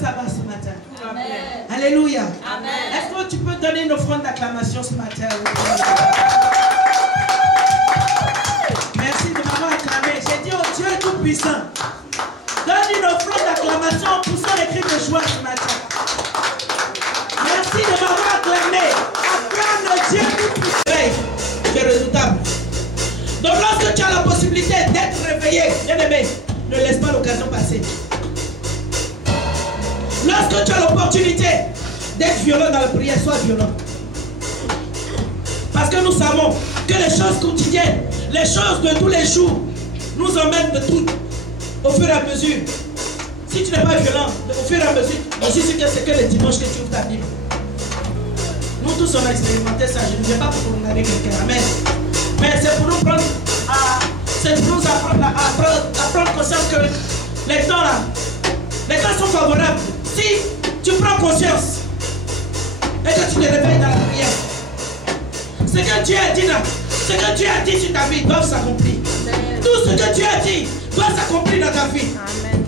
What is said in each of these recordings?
ça va ce matin? Amen. Alléluia. Amen. Est-ce que tu peux donner une offrande d'acclamation ce matin? Merci de m'avoir acclamé. J'ai dit au Dieu Tout-Puissant, donne une offrande d'acclamation en poussant les cris de joie ce matin. Merci de m'avoir acclamé. Acclame le Dieu Tout-Puissant. C'est redoutable. Donc lorsque tu as la possibilité d'être réveillé, bien aimé, ne laisse pas l'occasion passer. Lorsque tu as l'opportunité d'être violent dans la prière, sois violent. Parce que nous savons que les choses quotidiennes, les choses de tous les jours, nous emmènent de tout au fur et à mesure. Si tu n'es pas violent, au fur et à mesure, je suis sûr que c'est que le dimanche que tu ouvres ta Bible. Nous tous on a expérimenté ça, je ne vais pas pour condamner quelqu'un, amen. Mais c'est pour nous prendre c'est pour nous apprendre à prendre conscience que les temps là, les temps sont favorables. Si tu prends conscience et que tu te réveilles dans la prière, ce que Dieu a dit là, ce que Dieu a dit sur ta vie doit s'accomplir. Tout ce que Dieu a dit doit s'accomplir dans ta vie. Amen.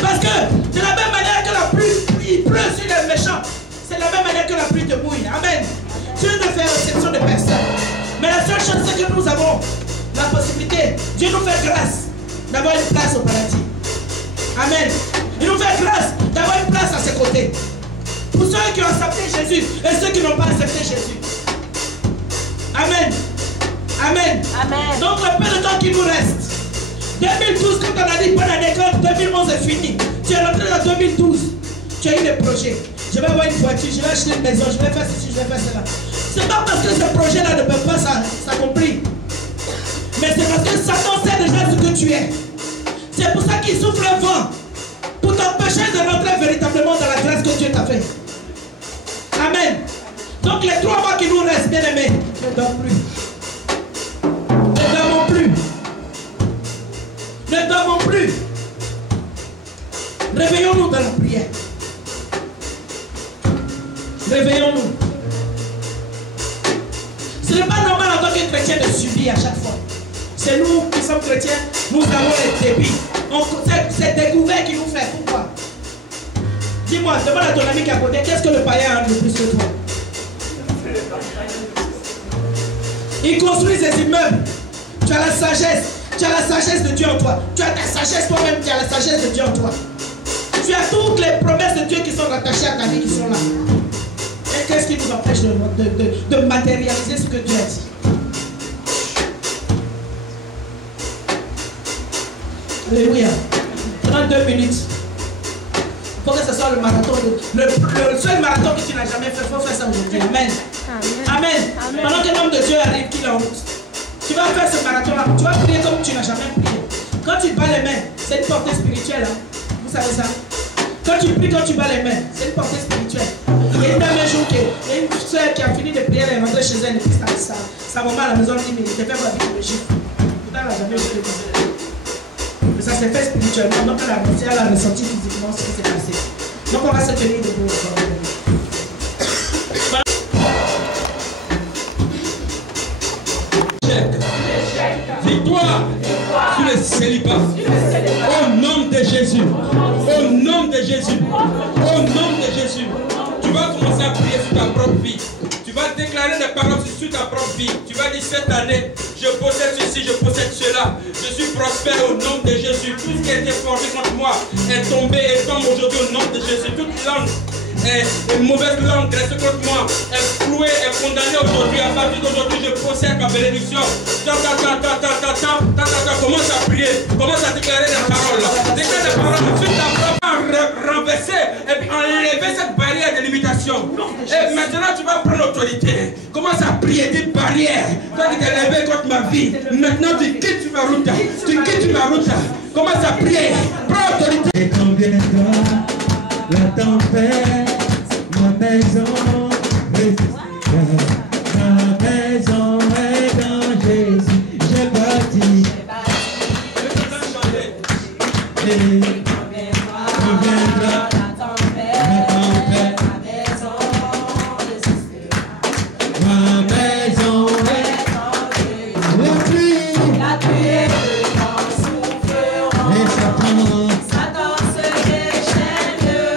Parce que de la même manière que la pluie il pleut sur les méchants, c'est de la même manière que la pluie te mouille. Amen. Dieu ne fait exception de personne. Mais la seule chose c'est que nous avons la possibilité, Dieu nous fait grâce d'avoir une place au paradis. Amen. Il nous fait grâce d'avoir une place à ses côtés. Pour ceux qui ont accepté Jésus et ceux qui n'ont pas accepté Jésus. Amen. Amen. Amen. Donc le peu de temps qui nous reste, 2012, quand on a dit bonne année, quand 2011 est fini, tu es rentré dans 2012, tu as eu des projets. Je vais avoir une voiture, je vais acheter une maison, je vais faire ceci, je vais faire cela. C'est pas parce que ce projet-là ne peut pas s'accomplir. Mais c'est parce que Satan sait déjà ce que tu es. C'est pour ça qu'il souffle un vent. Pour t'empêcher de rentrer véritablement dans la grâce que Dieu t'a fait. Amen. Donc les 3 mois qui nous restent, bien aimés, ne dormons plus. Ne dormons plus. Ne dormons plus. Réveillons-nous dans la prière. Réveillons-nous. Ce n'est pas normal en tant que chrétien de subir à chaque fois. C'est nous qui sommes chrétiens, nous avons les débits. C'est découvert qui nous fait. Pourquoi? Dis-moi, demande à ton ami qui est à côté, qu'est-ce que le païen a de plus que toi? Il construit ses immeubles. Tu as la sagesse. Tu as la sagesse de Dieu en toi. Tu as ta sagesse toi-même, tu as la sagesse de Dieu en toi. Tu as toutes les promesses de Dieu qui sont rattachées à ta vie qui sont là. Et qu'est-ce qui nous empêche de matérialiser ce que Dieu a dit? Alléluia. Pendant 2 minutes. Il faut que ce soit le marathon. Le seul marathon que tu n'as jamais fait, il faut faire ça aujourd'hui. Amen. Amen. Amen. Pendant que l'homme de Dieu arrive, qu'il est en route, tu vas faire ce marathon-là. Tu vas prier comme tu n'as jamais prié. Quand tu bats les mains, c'est une portée spirituelle. Hein? Vous savez ça? Quand tu pries, quand tu bats les mains, c'est une portée spirituelle. Il y a une dame un jour, il y a une soeur qui a fini de prier, elle est rentrée chez elle, et puis sa maman à la maison dit, mais il te fait pas vivre le chiffre. Pourtant, elle n'a jamais vu le chiffre. Mais ça s'est fait spirituellement, donc elle a ressenti physiquement ce qui s'est passé. Donc on va se tenir debout. Victoire sur le célibat. Au nom de Jésus. Au nom de Jésus. Au nom de Jésus. Tu vas commencer à prier sur ta propre vie. Tu vas déclarer des paroles sur ta propre vie. Tu vas dire cette année, je possède ceci, je possède cela. Je suis prospère au nom de Jésus. Tout ce qui a été forgé contre moi est tombé et tombe aujourd'hui au nom de Jésus. Toute langue une mauvaise langue dressée contre moi est clouée, est condamnée aujourd'hui. À partir d'aujourd'hui, je possède ma bénédiction. Commence à prier, commence à déclarer des paroles. Déclare des paroles sur ta propre renverser et puis enlever cette barrière de limitation. Et maintenant, tu vas prendre l'autorité. Commence à prier des barrières. Toi qui t'es levé contre ma vie. Maintenant, tu quittes ma route. Tu quittes ma route. Commence à prier. Prends l'autorité. Et quand viendra la tempête, ma maison résistera. Ma maison est dans Jésus. J'ai bâti. Et quand viendra la tempête, ma maison est dans Jésus. La pluie et le vent souffleront. Et Satan se déchaîne.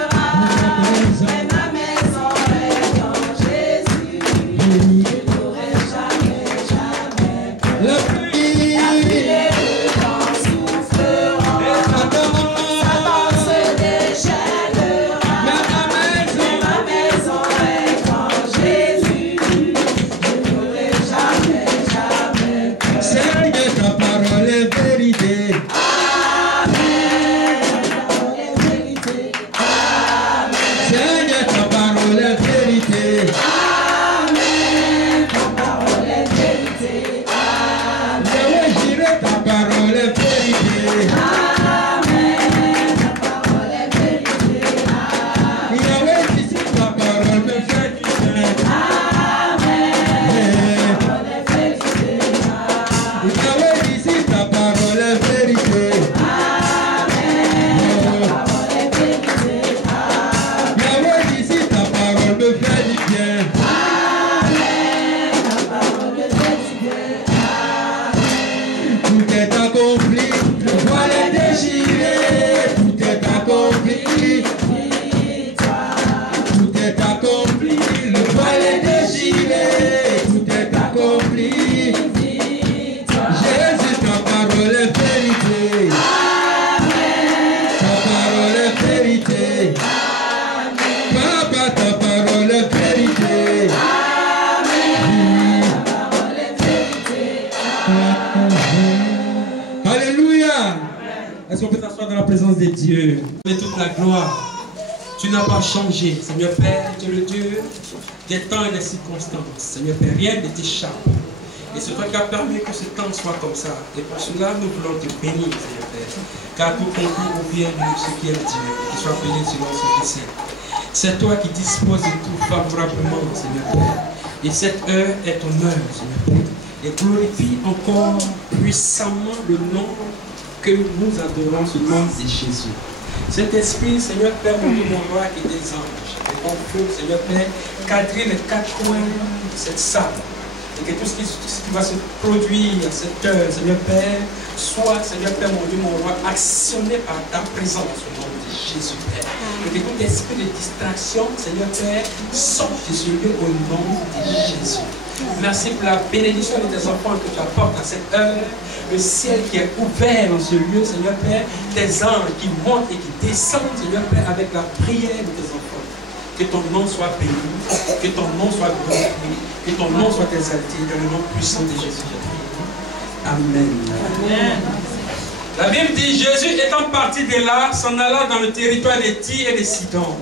on peut s'asseoir dans la présence de Dieu. De toute la gloire. Tu n'as pas changé. Seigneur Père, tu es le Dieu des temps et des circonstances. Seigneur Père, rien ne t'échappe. Et c'est toi qui as permis que ce temps soit comme ça. Et pour cela, nous voulons te bénir, Seigneur Père. Car tout conclut au bien de ce qui est Dieu. Qu'il soit béni selon ce qui c'est. C'est toi qui disposes de tout favorablement, Seigneur Père. Et cette heure est ton heure, Seigneur Père. Et glorifie encore puissamment le nom que nous adorons, ce nom de Jésus. Cet esprit, Seigneur Père, mon Dieu, mon roi, et des anges, et ton feu, Seigneur Père, cadrer les quatre coins de cette salle. Et que tout ce qui va se produire à cette heure, Seigneur Père, soit, Seigneur Père, mon Dieu, mon roi, actionné par ta présence au nom de Jésus, Père. Et que tout esprit de distraction, Seigneur Père, sorte de ce lieu au nom de Jésus. Merci pour la bénédiction de tes enfants que tu apportes à cette heure. Le ciel qui est ouvert dans ce lieu, Seigneur Père. Tes anges qui montent et qui descendent, Seigneur Père, avec la prière de tes enfants. Que ton nom soit béni, que ton nom soit glorifié, que ton nom soit exalté dans le nom puissant de Jésus. Amen. Amen. La Bible dit, Jésus étant parti de là, s'en alla dans le territoire des Tyr et des Sidon.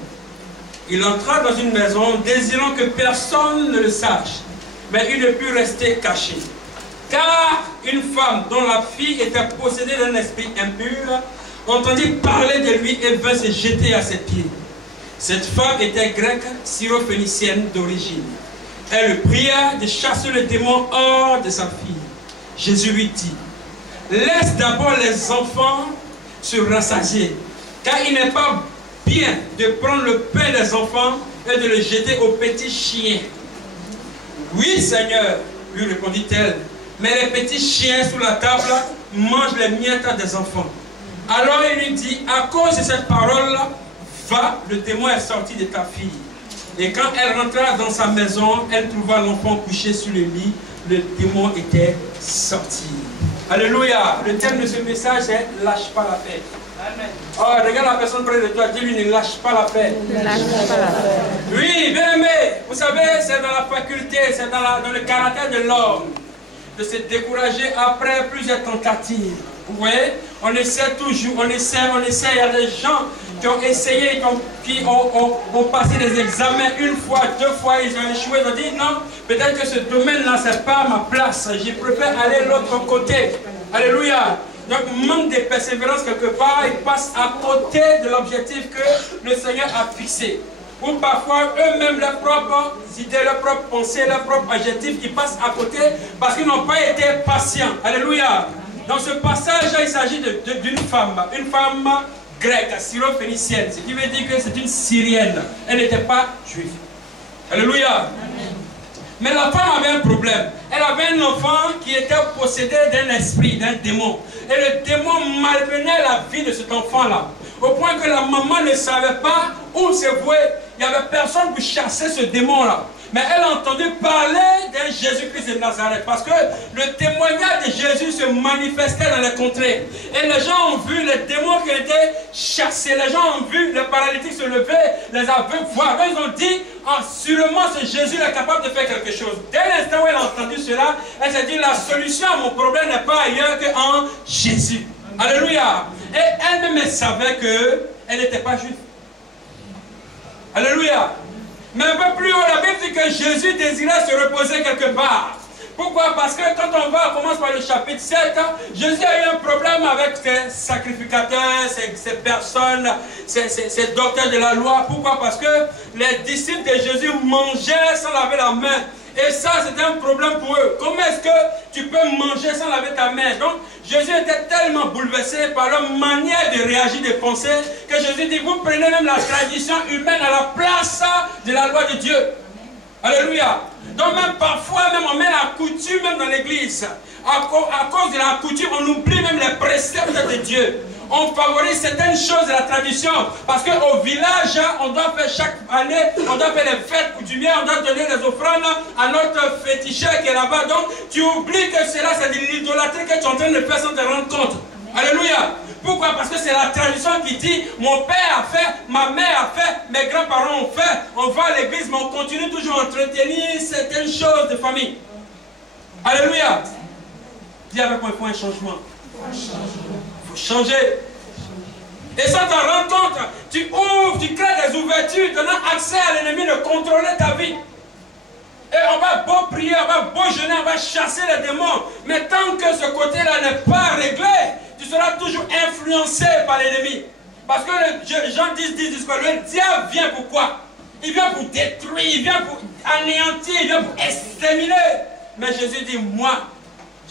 Il entra dans une maison, désirant que personne ne le sache. Mais il ne put rester caché. Car une femme dont la fille était possédée d'un esprit impur entendit parler de lui et vint se jeter à ses pieds. Cette femme était grecque, syrophénicienne d'origine. Elle le pria de chasser le démon hors de sa fille. Jésus lui dit, laisse d'abord les enfants se rassasier, car il n'est pas bien de prendre le pain des enfants et de le jeter aux petits chiens. Oui, Seigneur, lui répondit-elle, mais les petits chiens sous la table mangent les miettes des enfants. Alors il lui dit, à cause de cette parole-là, va, le démon est sorti de ta fille. Et quand elle rentra dans sa maison, elle trouva l'enfant couché sur le lit, le démon était sorti. Alléluia. Le thème de ce message est « Lâche pas la paix ». Oh, regarde la personne près de toi, dis-lui, ne lâche pas la paix. Ne lâche pas la paix. Oui, bien aimé, vous savez, c'est dans la faculté, c'est dans le caractère de l'homme de se décourager après plusieurs tentatives. Vous voyez, on essaie toujours, on essaie. Il y a des gens qui ont essayé, qui ont passé des examens une fois, deux fois, ils ont échoué. Ils ont dit non, peut-être que ce domaine-là, ce n'est pas ma place. Je préfère aller de l'autre côté. Alléluia. Donc, manque de persévérance quelque part, ils passent à côté de l'objectif que le Seigneur a fixé. Ou parfois, eux-mêmes, leurs propres idées, leurs propres pensées, leurs propres adjectifs, ils passent à côté parce qu'ils n'ont pas été patients. Alléluia. Dans ce passage-là, il s'agit d'une femme grecque, syrophénicienne, ce qui veut dire que c'est une syrienne. Elle n'était pas juive. Alléluia. Mais la femme avait un problème. Elle avait un enfant qui était possédé d'un esprit, d'un démon. Et le démon malmenait la vie de cet enfant-là. Au point que la maman ne savait pas où se vouer. Il n'y avait personne pour chasser ce démon-là. Mais elle a entendu parler d'un Jésus-Christ de Nazareth. Parce que le témoignage de Jésus se manifestait dans les contrées. Et les gens ont vu les démons qui étaient chassés. Les gens ont vu les paralytiques se lever, les aveugles voir. Donc ils ont dit, sûrement ce Jésus est capable de faire quelque chose. Dès l'instant où elle a entendu cela, elle s'est dit, la solution à mon problème n'est pas ailleurs qu'en Jésus. Alléluia. Et elle-même savait qu'elle n'était pas juive. Alléluia. Mais un peu plus haut, la Bible dit que Jésus désirait se reposer quelque part. Pourquoi? Parce que quand on commence par le chapitre 7, Jésus a eu un problème avec ses sacrificateurs, ces personnes, ces docteurs de la loi. Pourquoi? Parce que les disciples de Jésus mangeaient sans laver la main. Et ça, c'était un problème pour eux. Comment est-ce que tu peux manger sans laver ta main? Donc, Jésus était tellement bouleversé par leur manière de réagir, de penser, que Jésus dit, vous prenez même la tradition humaine à la place de la loi de Dieu. Alléluia. Donc même parfois, même on met la coutume même dans l'église. À cause de la coutume, on oublie même les préceptes de Dieu. On favorise certaines choses de la tradition. Parce qu'au village, on doit faire chaque année, on doit faire les fêtes coutumières, on doit donner les offrandes à notre féticheur qui est là-bas. Donc tu oublies que cela, c'est de l'idolâtrie que tu es en train de faire sans te rendre compte. Alléluia. Pourquoi? Parce que c'est la tradition qui dit, mon père a fait, ma mère a fait, mes grands-parents ont fait, on va à l'église, mais on continue toujours à entretenir certaines choses de famille. Alléluia. Dis avec moi, il faut un changement. Il faut changer. Et sans t'en rendre compte, tu ouvres, tu crées des ouvertures, donnant accès à l'ennemi de contrôler ta vie. Et on va beau prier, on va beau jeûner, on va chasser les démons. Mais tant que ce côté-là n'est pas réglé, tu seras toujours influencé par l'ennemi. Parce que Jean 10 dit que le diable vient pour quoi? Il vient pour détruire, il vient pour anéantir, il vient pour exterminer. Mais Jésus dit, moi,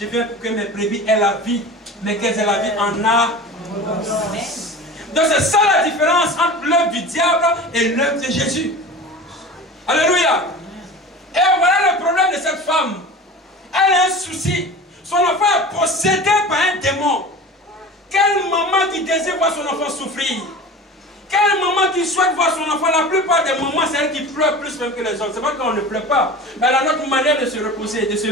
je viens pour que mes brebis aient la vie, mais qu'elles aient la vie en abondance. Donc c'est ça la différence entre l'œuvre du diable et l'œuvre de Jésus. Alléluia. Et voilà le problème de cette femme. Elle a un souci. Son enfant est possédé par un démon. Quelle maman qui désire voir son enfant souffrir? Quelle maman qui souhaite voir son enfant? La plupart des mamans, c'est elle qui pleure plus même que les autres. C'est pas qu'on ne pleure pas. Mais elle a notre manière de se reposer, de se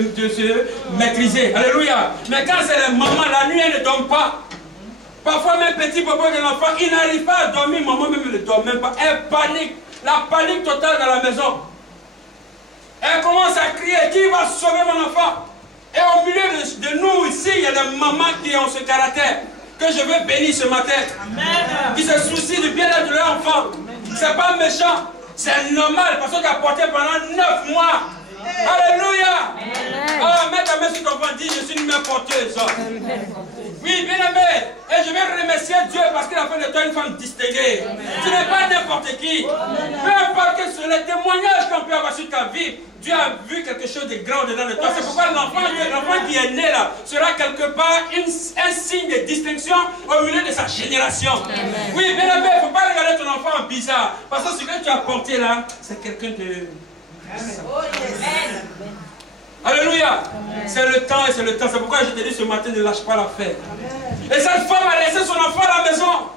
maîtriser. Alléluia. Mais quand c'est les mamans, la nuit, elle ne dort pas. Parfois, même petit bobo de l'enfant, il n'arrive pas à dormir. Maman même ne dort même pas. Elle panique. La panique totale dans la maison. Elle commence à crier, qui va sauver mon enfant? Et au milieu de nous ici, il y a des mamans qui ont ce caractère que je veux bénir ce matin. Amen. Qui se soucient du bien-être de leur enfant. C'est pas méchant, c'est normal parce que tu as porté pendant 9 mois. Alléluia. Oh, mets ta main sur ton enfant, dis je suis une mère porteuse. Oui, bien aimé. Et je vais remercier Dieu parce qu'il a fait de toi une femme distinguée. Tu n'es pas n'importe qui. Peu importe que sur les témoignages qu'on peut avoir sur ta vie, Dieu a vu quelque chose de grand dedans de toi. C'est pourquoi l'enfant qui est né là sera quelque part un signe de distinction au milieu de sa génération. Amen. Oui, bien aimé, il ne faut pas regarder ton enfant en bizarre. Parce que ce que tu as porté là, c'est quelqu'un de... Amen. Alléluia. C'est le temps et c'est le temps. C'est pourquoi je te dis ce matin, ne lâche pas l'affaire. Et cette femme a laissé son enfant à la maison.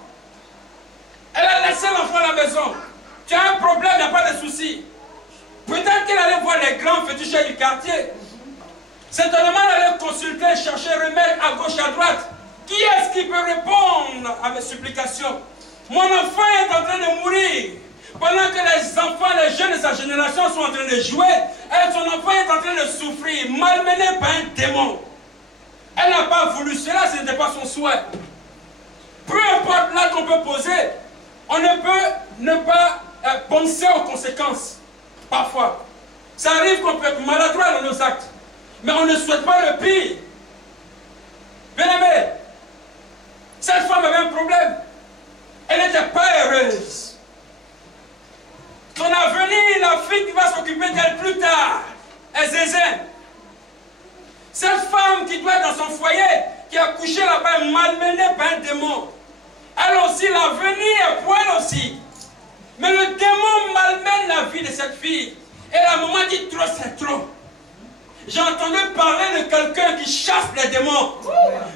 Elle a laissé l'enfant à la maison. Tu as un problème, il n'y a pas de souci. Peut-être qu'elle allait voir les grands féticheurs du quartier. Certainement, elle allait consulter, chercher remède à gauche, à droite. Qui est-ce qui peut répondre à mes supplications? Mon enfant est en train de mourir. Pendant que les enfants, les jeunes de sa génération sont en train de jouer, elle, son enfant est en train de souffrir, malmené par un démon. Elle n'a pas voulu cela, ce n'était pas son souhait. Peu importe là qu'on peut poser, on ne peut ne pas penser aux conséquences. Parfois. Ça arrive qu'on peut être maladroit dans nos actes. Mais on ne souhaite pas le pire. Bien aimé, cette femme avait un problème. Elle n'était pas heureuse. Son avenir, la fille qui va s'occuper d'elle plus tard, est zézin. Cette femme qui doit être dans son foyer, qui a couché là-bas, malmenée par un démon. Elle aussi, l'avenir est pour elle aussi. Mais le démon malmène la vie de cette fille. Et la maman dit trop, c'est trop. J'ai entendu parler de quelqu'un qui chasse les démons.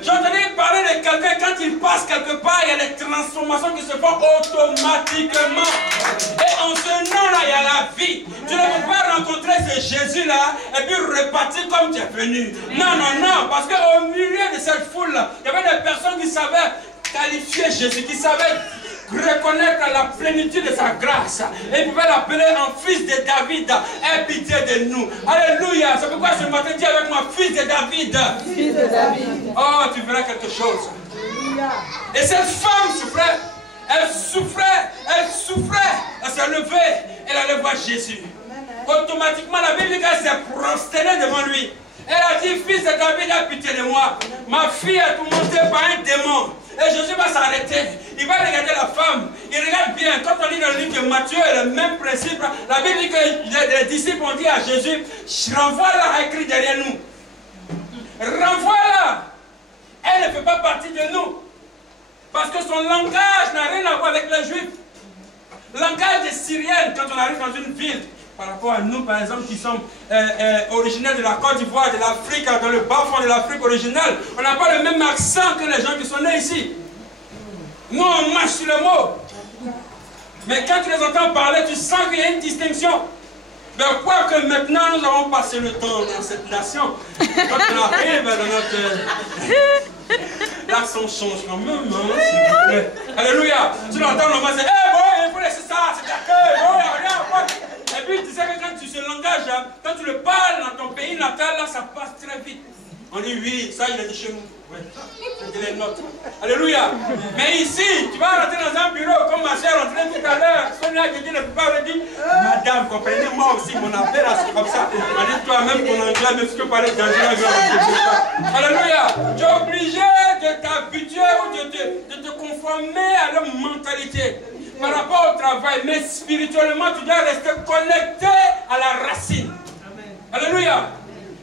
J'ai entendu parler de quelqu'un quand il passe quelque part, il y a des transformations qui se font automatiquement. Et en ce nom-là, il y a la vie. Tu ne peux pas rencontrer ce Jésus-là et puis repartir comme tu es venu. Non, non, non. Parce qu'au milieu de cette foule-là, il y avait des personnes qui savaient qualifier Jésus, qui savaient reconnaître la plénitude de sa grâce. Et il pouvait l'appeler un fils de David. Aie pitié de nous. Alléluia. C'est pourquoi ce matin, dis avec moi, fils de David. Fils de David. Oh, tu verras quelque chose. Et cette femme souffrait. Elle souffrait. Elle souffrait. Elle s'est levée. Elle allait voir Jésus. Automatiquement, la Bible dit qu'elle s'est prosternée devant lui. Elle a dit, fils de David, aie pitié de moi. Ma fille est tourmentée par un démon. Et Jésus va s'arrêter. Il va regarder la femme. Il regarde bien. Quand on lit dans le livre de Matthieu, le même principe, la Bible dit que les disciples ont dit à Jésus, renvoie-la, écrit derrière nous. Renvoie-la. Elle ne fait pas partie de nous. Parce que son langage n'a rien à voir avec les Juifs. Le langage des Syriens, quand on arrive dans une ville, par rapport à nous, par exemple, qui sommes originaires de la Côte d'Ivoire, de l'Afrique, dans le bas fond de l'Afrique originale, on n'a pas le même accent que les gens qui sont nés ici. Nous, on marche sur le mot. Mais quand tu les entends parler, tu sens qu'il y a une distinction. Mais quoi que maintenant, nous avons passé le temps dans cette nation. Quand on arrive dans notre... l'accent change quand même, hein, s'il vous plaît. Alléluia. Tu l'entends, normalement, c'est « Eh, bon, il faut laisser ça, c'est d'accueil, bon, regarde, quoi. » Et puis, tu sais que quand tu ce langage, hein, quand tu le parles dans ton pays natal, là, ça passe très vite. On dit « Oui, ça, il est de chez nous. Ouais. » je les note. Alléluia. Mais ici, tu vas rentrer dans un bureau, comme ma soeur rentrait tout à l'heure. Sonia qui dit, ne peut pas me dire, madame, comprenez-moi aussi, mon affaire, c'est comme ça. On dit toi-même ton anglais, mais ce que parler d'anglais, alléluia. Tu es obligé de t'habituer ou de te conformer à leur mentalité. Par rapport au travail, mais spirituellement, tu dois rester connecté à la racine. Alléluia.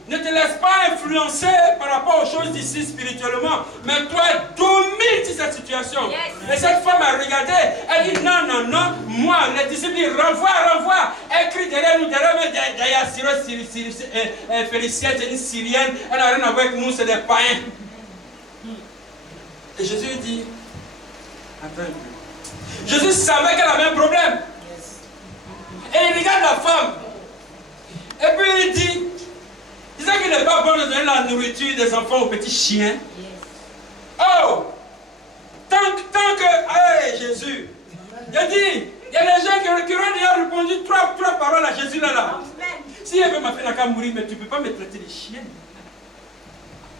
Ne te laisse pas influencer par rapport aux choses d'ici spirituellement, mais toi domine cette situation. Et cette femme a regardé, elle dit non, non, non, moi, les disciples disent renvoie, elle crie derrière nous, derrière Phélicienne, c'est une Syrienne, elle n'a rien à voir avec nous, c'est des païens. Et Jésus dit, attends un peu. Jésus savait qu'elle avait un problème. Et il regarde la femme. Et puis il dit, il sait qu'il n'est pas bon de donner la nourriture des enfants aux petits chiens. Oh, tant que, hey, Jésus, il a dit, il y a des gens qui auraient déjà répondu trois paroles à Jésus là. Si elle veut m'a fait la cam mourir, mais tu ne peux pas me traiter de chien.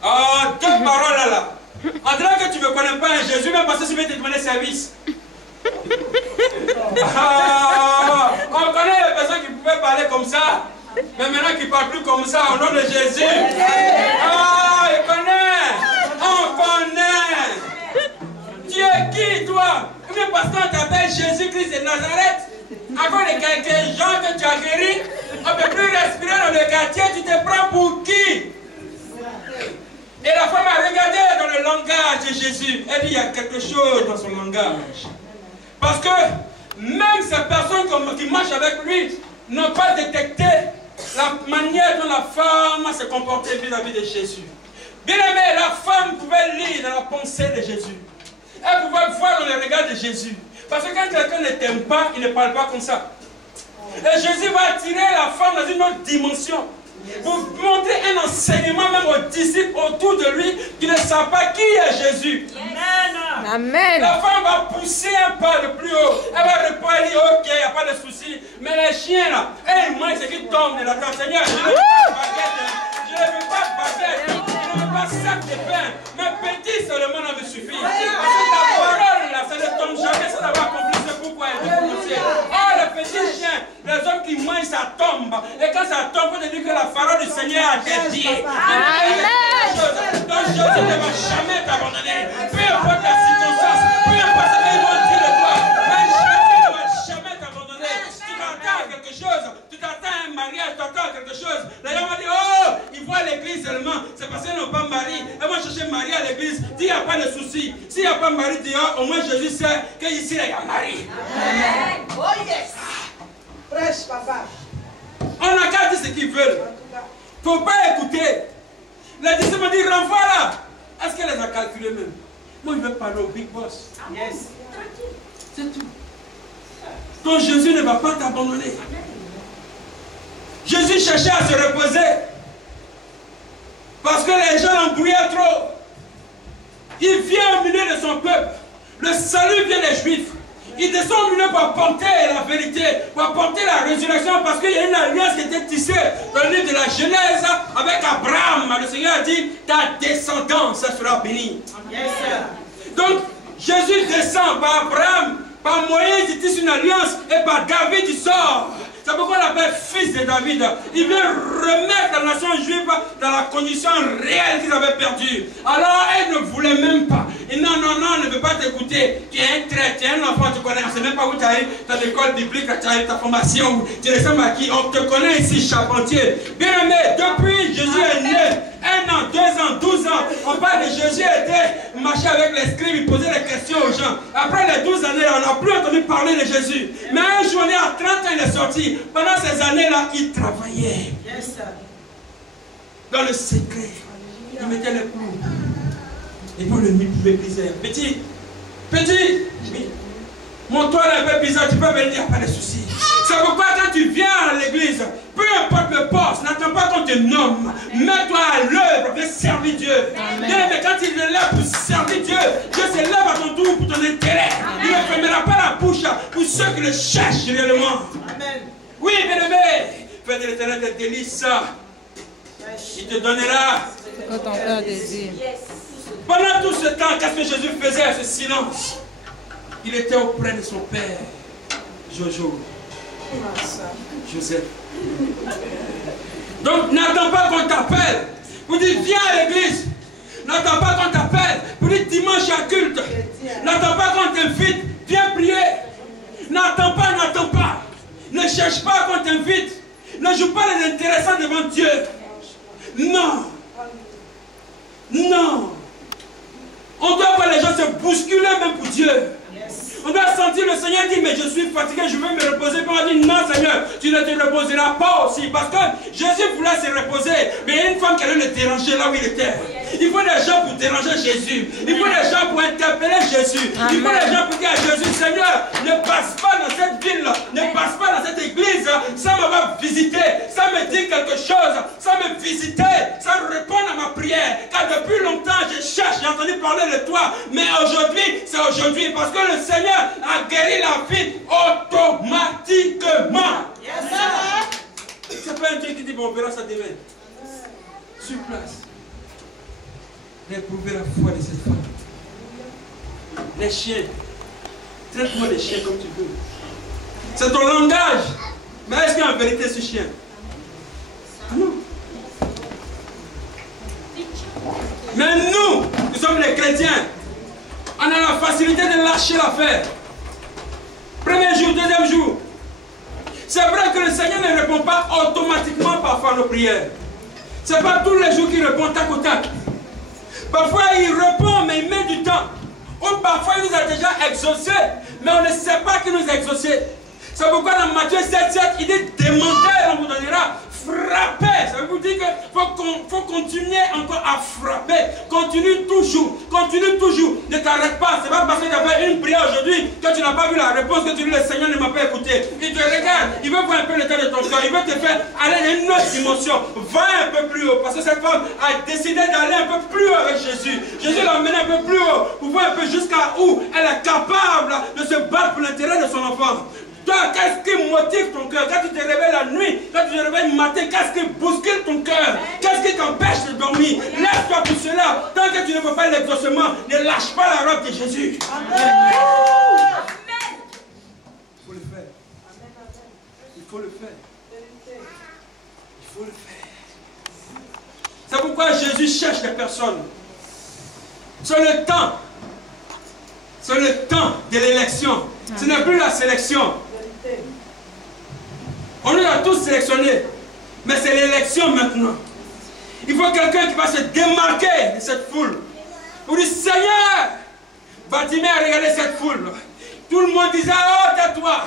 Oh, 2 paroles là. En disant que tu ne me connais pas, Jésus, même parce que tu veux te demander service. On connaît les personnes qui pouvaient parler comme ça, mais maintenant qui ne parlent plus comme ça au nom de Jésus. Il connaît. On connaît. Tu es qui toi? Même parce qu'on t'appelle Jésus-Christ de Nazareth, à cause de quelques gens que tu as guéris, on ne peut plus respirer dans le quartier, tu te prends pour qui? Et la femme a regardé dans le langage de Jésus. Elle dit, il y a quelque chose dans son langage. Parce que même ces personnes qui marchent avec lui n'ont pas détecté la manière dont la femme s'est comportée vis-à-vis de Jésus. Bien aimé, la femme pouvait lire dans la pensée de Jésus. Elle pouvait voir dans le regard de Jésus. Parce que quand quelqu'un ne t'aime pas, il ne parle pas comme ça. Et Jésus va attirer la femme dans une autre dimension. Pour montrer un enseignement même aux disciples autour de lui qui ne savent pas qui est Jésus. Amen. Amen. La femme va pousser un pas de plus haut. Elle va répondre, elle dit, ok, il n'y a pas de souci. Mais les chiens là, ils mangent ce qui tombe de la table. Seigneur, je ne veux pas de baguette. Je ne veux pas de baguette. Je ne veux pas sac de pain. Mais petit seulement, ça me suffit. Parce que la parole là, ça ne tombe jamais sans avoir compris ce pourquoi elle est prononcée. Oh, les petits chiens, les hommes qui mangent, ça tombe. Et quand ça tombe, il faut te dire que la parole du Seigneur a été dit. Donc Jésus ne va jamais t'abandonner. Peu importe la circonstance, peu importe ce qu'ils vont dire de toi, mais Jésus ne va jamais t'abandonner. Tu t'attends à quelque chose, tu t'attends à un mariage, tu t'attends à quelque chose. Les gens vont dire, oh, ils voient l'église seulement, c'est parce qu'ils n'ont pas mari. Ils vont chercher mari à l'église, il n'y a pas de souci. S'il n'y a pas mari dehors, au moins Jésus sait qu'ici il y a mari. Amen. Oh yes. Prêche, papa. On n'a qu'à dire ce qu'ils veulent. Il ne faut pas écouter. Les disciples m'ont dit, renvoie là. Est-ce qu'elle les a calculés même? Moi, je vais parler au big boss. Yes. C'est tout. Donc Jésus ne va pas t'abandonner. Jésus cherchait à se reposer. Parce que les gens l'embrouillaient trop. Il vient au milieu de son peuple. Le salut vient des Juifs. Il descend au milieu pour apporter la vérité, pour apporter la résurrection, parce qu'il y a une alliance qui était tissée dans le livre de la Genèse avec Abraham. Le Seigneur a dit, ta descendance sera bénie. Yes, donc, Jésus descend par Abraham, par Moïse, il tisse une alliance, et par David, il sort. C'est pourquoi on l'appelle fils de David. Il vient remettre la nation juive dans la condition réelle qu'ils avaient perdue. Alors elle ne voulait même pas. Et non, non, non, on ne veut pas t'écouter. Tu es un traître, tu es un enfant, tu connais. On ne sait même pas où tu as eu ta école biblique, tu as eu ta formation. Tu ressembles à qui? On te connaît ici, charpentier. Bien aimé, depuis Jésus est né, 1 an, 2 ans, 12 ans, on parle de Jésus était marché avec les scribes, il posait des questions aux gens. Après les 12 années, on n'a plus entendu parler de Jésus. Mais un jour, à 30 ans, il est sorti. Pendant ces années-là, il travaillait. Yes, dans le secret. Il mettait les clous. Et puis le nuit pouvait briser. Petit, oui. Mon toit est un peu bizarre, tu peux venir, il n'y a pas de souci. C'est pourquoi quand tu viens à l'église, peu importe le poste, n'attends pas qu'on te nomme. Mets-toi à l'œuvre, viens servir Dieu. Bien, mais quand il est là pour servir Dieu, Dieu se lève à ton tour pour ton intérêt. Il ne fermera pas la bouche pour ceux qui le cherchent réellement. Amen. Oui, bien-aimé, Père de l'Éternel te délice. Il te donnera. Que ton cœur désire. Pendant tout ce temps, qu'est-ce que Jésus faisait à ce silence? Il était auprès de son père, Jojo, Joseph. Donc n'attends pas qu'on t'appelle pour dire viens à l'église. N'attends pas qu'on t'appelle pour dire dimanche à culte. N'attends pas qu'on t'invite, viens prier. N'attends pas, n'attends pas. Ne cherche pas qu'on t'invite. Ne joue pas les intéressants devant Dieu. Non. Non. On doit voir les gens se bousculer même pour Dieu. On doit sentir le Seigneur dire, mais je suis fatigué, je veux me reposer. Puis on dit, non Seigneur, tu ne te reposeras pas aussi. Parce que Jésus voulait se reposer, mais il y a une femme qui allait le déranger là où il était. Il faut des gens pour déranger Jésus. Il faut des gens pour interpeller Jésus. Il faut des gens pour dire à Jésus, Seigneur, ne passe pas dans cette ville, ne passe pas dans cette église, ça m'avoir visité, ça me dit quelque chose, ça me visiter, ça répond à ma prière. Car depuis longtemps, je cherche, j'ai entendu parler de toi. Mais aujourd'hui, c'est aujourd'hui. Parce que le Seigneur a guéri la vie automatiquement. C'est pas un Dieu qui dit, bon, on verra ça demain. Sur place. Réprouver la foi de cette femme. Les chiens. Traite-moi les chiens comme tu veux. C'est ton langage. Mais est-ce qu'en vérité ce chien? Ah non. Mais nous sommes les chrétiens. On a la facilité de lâcher l'affaire. Premier jour, deuxième jour. C'est vrai que le Seigneur ne répond pas automatiquement parfois à nos prières. Ce n'est pas tous les jours qu'il répond tac au tac. Parfois il répond mais il met du temps. Ou parfois il nous a déjà exaucés, mais on ne sait pas qu'il nous a exaucés. C'est pourquoi dans Matthieu 7,7 il dit demandez, on vous donnera. Frapper, ça veut dire qu'il faut continuer encore à frapper. Continue toujours, ne t'arrête pas. C'est pas parce que tu as fait une prière aujourd'hui que tu n'as pas vu la réponse, que tu dis le Seigneur ne m'a pas écouté. Il te regarde, il veut voir un peu l'état de ton cœur, il veut te faire aller à une autre dimension. Va un peu plus haut, parce que cette femme a décidé d'aller un peu plus haut avec Jésus. Jésus l'a emmené un peu plus haut pour voir un peu jusqu'à où elle est capable de se battre pour l'intérêt de son enfant. Toi, qu'est-ce qui motive ton cœur? Quand tu te réveilles la nuit, quand tu te réveilles le matin, qu'est-ce qui bouscule ton cœur? Qu'est-ce qui t'empêche de dormir? Lève-toi pour cela. Tant que tu ne veux pas l'exaucement, ne lâche pas la robe de Jésus. Amen. Il faut le faire. Il faut le faire. Il faut le faire. C'est pourquoi Jésus cherche les personnes. C'est le temps. C'est le temps de l'élection. Ce n'est plus la sélection. On nous a tous sélectionnés, mais c'est l'élection maintenant. Il faut quelqu'un qui va se démarquer de cette foule. Pour dire, Seigneur, Bartimée a regardé cette foule. Tout le monde disait, oh, tais-toi,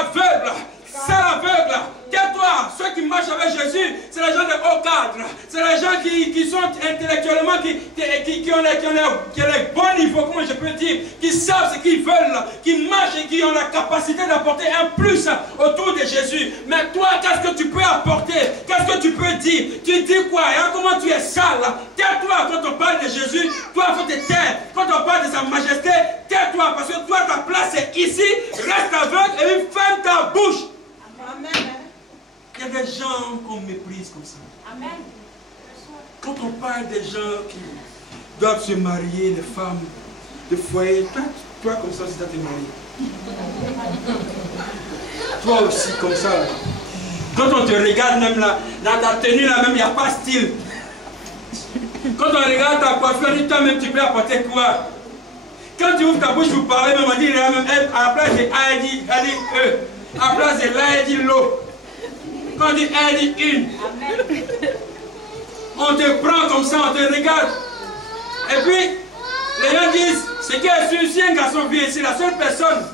aveugle, sale aveugle, tais-toi. Ceux qui marchent avec Jésus, c'est les gens de haut cadre. C'est les gens qui sont intellectuellement, qui ont les bons niveaux, comment je peux dire, qui savent ce qu'ils veulent, qui marchent et qui ont la capacité d'apporter un plus autour de Jésus. Mais toi, qu'est-ce que tu peux apporter? Qu'est-ce que tu peux dire? Tu dis quoi? Et comment tu es sale? Tais-toi quand on parle de Jésus. Toi, il faut te taire. Quand on parle de sa majesté, tais-toi. Parce que toi, ta place est ici. Reste aveugle et puis ferme ta bouche. Amen. Il y a des gens qu'on méprise comme ça. Amen. Quand on parle des gens qui doivent se marier, des femmes de foyer, toi comme ça, si tu as te marié. Toi aussi comme ça. Quand on te regarde même là, dans ta tenue là même, il n'y a pas de style. Quand on regarde ta coiffure, toi-même tu peux apporter quoi? Quand tu ouvres ta bouche pour parler, même on dit, à la place de A, elle dit E. À la place de là, elle dit l'eau. Quand on dit elle dit une. On te prend comme ça, on te regarde. Et puis, les gens disent, c'est que si un garçon vient ici, la seule personne,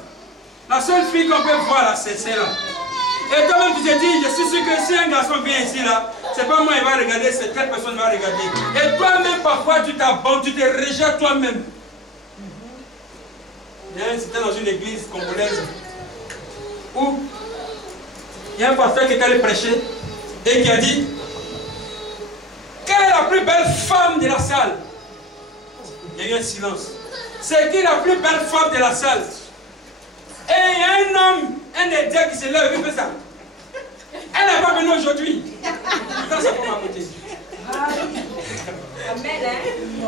la seule fille qu'on peut voir là, c'est celle-là. Et toi-même tu te dis, je suis sûr que si un garçon vient ici là, c'est pas moi il va regarder, c'est telle personne va regarder. Et toi-même parfois tu t'abandonnes, tu te rejettes toi-même. C'était dans une église congolaise où il y a un pasteur qui est allé prêcher et qui a dit, quelle est la plus belle femme de la salle? Il y a eu un silence. C'est qui la plus belle femme de la salle? Et il y a un homme, un des dieux qui se lève et fait ça. Elle n'est pas venue aujourd'hui. Quand ça pour ma côté.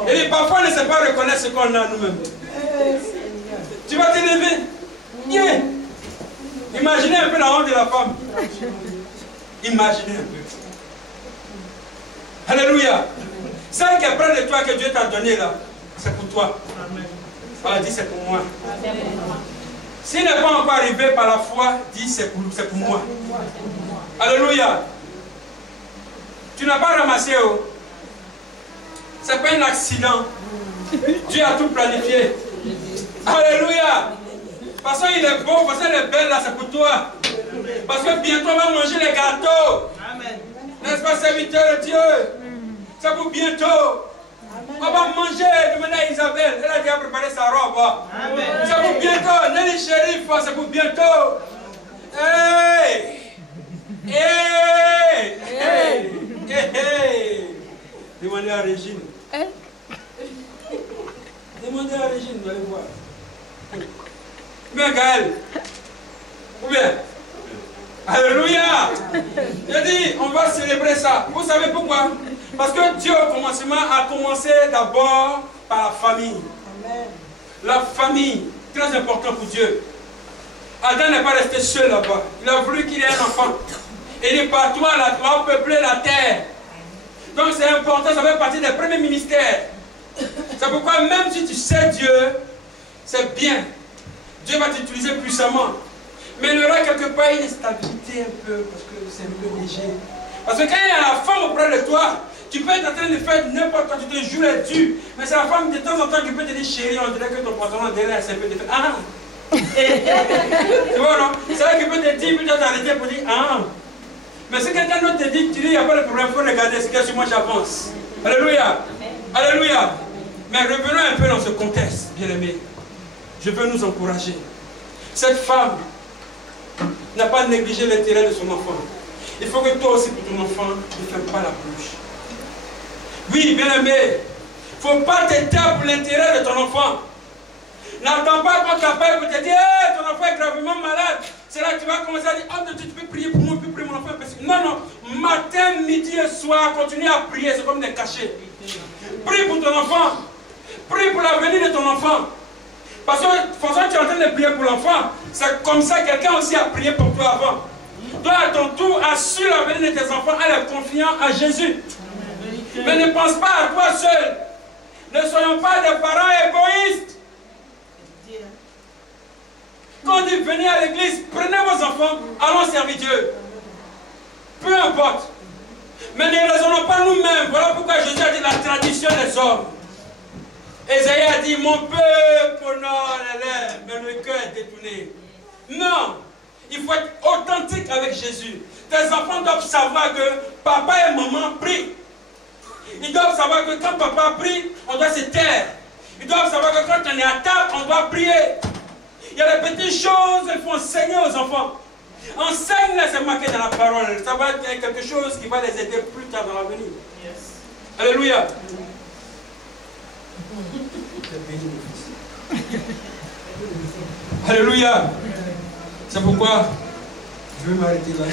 Et parfois, on ne sait pas reconnaître ce qu'on a nous-mêmes. Tu vas te lever. Viens. Imaginez un peu la honte de la femme. Imaginez un peu. Alléluia. Celle qui est près de toi que Dieu t'a donné là, c'est pour toi. Alors dis c'est pour moi. S'il n'est pas encore arrivé par la foi, dis c'est pour moi. Alléluia. Tu n'as pas ramassé. Oh. Ce n'est pas un accident. Dieu a tout planifié. Alléluia. Parce qu'il est beau, parce qu'il est belle là, c'est pour toi. Parce que bientôt on va manger les gâteaux. N'est-ce pas, serviteur de Dieu? C'est pour bientôt. On va manger, demander à Isabelle. Elle a déjà préparé sa robe. C'est pour bientôt. Nelly Shérif, c'est pour bientôt. Hey! Hey! Hey! Hey! Demandez à Régine. Demandez à Régine, vous allez voir. Ou bien Gaël. Ou bien. Alléluia. Je dis, on va célébrer ça. Vous savez pourquoi? Parce que Dieu au commencement a commencé d'abord par la famille. Amen. La famille, très important pour Dieu. Adam n'est pas resté seul là-bas. Il a voulu qu'il ait un enfant. Et il dit, par toi, là, tu vas peupler la terre. Donc c'est important, ça fait partie des premiers ministères. C'est pourquoi même si tu sais Dieu, c'est bien. Dieu va t'utiliser puissamment. Mais il y aura quelque part une instabilité un peu, parce que c'est un peu léger. Parce que quand il y a la femme auprès de toi, tu peux être en train de faire n'importe quoi, tu te joues là-dessus. Mais c'est la femme de temps en temps qui peut te dire, chérie, on dirait que ton pantalon derrière, c'est un peu de fait. Ah! Tu vois, non? C'est vrai qu'il peut te dire, puis tu vas t'arrêter pour dire, ah! Mais si quelqu'un d'autre te dit, tu dis, il n'y a pas de problème, il faut regarder ce qu'il y a sur moi, j'avance. Alléluia! Alléluia! Mais revenons un peu dans ce contexte, bien-aimé. Je veux nous encourager. Cette femme n'a pas négligé l'intérêt de son enfant. Il faut que toi aussi, pour ton enfant, ne ferme pas la bouche. Oui, bien-aimé, il ne faut pas te taire pour l'intérêt de ton enfant. N'attends pas qu'on t'appelle pour te dire, hey, ton enfant est gravement malade. C'est là que tu vas commencer à dire, oh non, tu peux prier pour moi, tu peux prier pour mon enfant. Non, non, matin, midi et soir, continue à prier, c'est comme des cachets. Prie pour ton enfant. Prie pour l'avenir de ton enfant. Parce que de toute façon, tu es en train de prier pour l'enfant. C'est comme ça, quelqu'un aussi a prié pour toi avant. Toi, à ton tour, assure l'avenir de tes enfants en les confiant à Jésus. Mais ne pense pas à toi seul. Ne soyons pas des parents égoïstes. Quand on dit venez à l'église, prenez vos enfants, allons servir Dieu. Peu importe. Mais ne raisonnons pas nous-mêmes. Voilà pourquoi Jésus a dit la tradition des hommes. Ésaïe a dit, mon peuple honore les lèvres, mais le cœur est détourné. Non, il faut être authentique avec Jésus. Tes enfants doivent savoir que papa et maman prient. Ils doivent savoir que quand papa prie, on doit se taire. Ils doivent savoir que quand on est à table, on doit prier. Il y a des petites choses qu'il faut enseigner aux enfants. Enseigne-les, c'est marqué dans la parole. Ça va être quelque chose qui va les aider plus tard dans l'avenir. Yes. Alléluia. Alléluia. C'est pourquoi je vais m'arrêter là.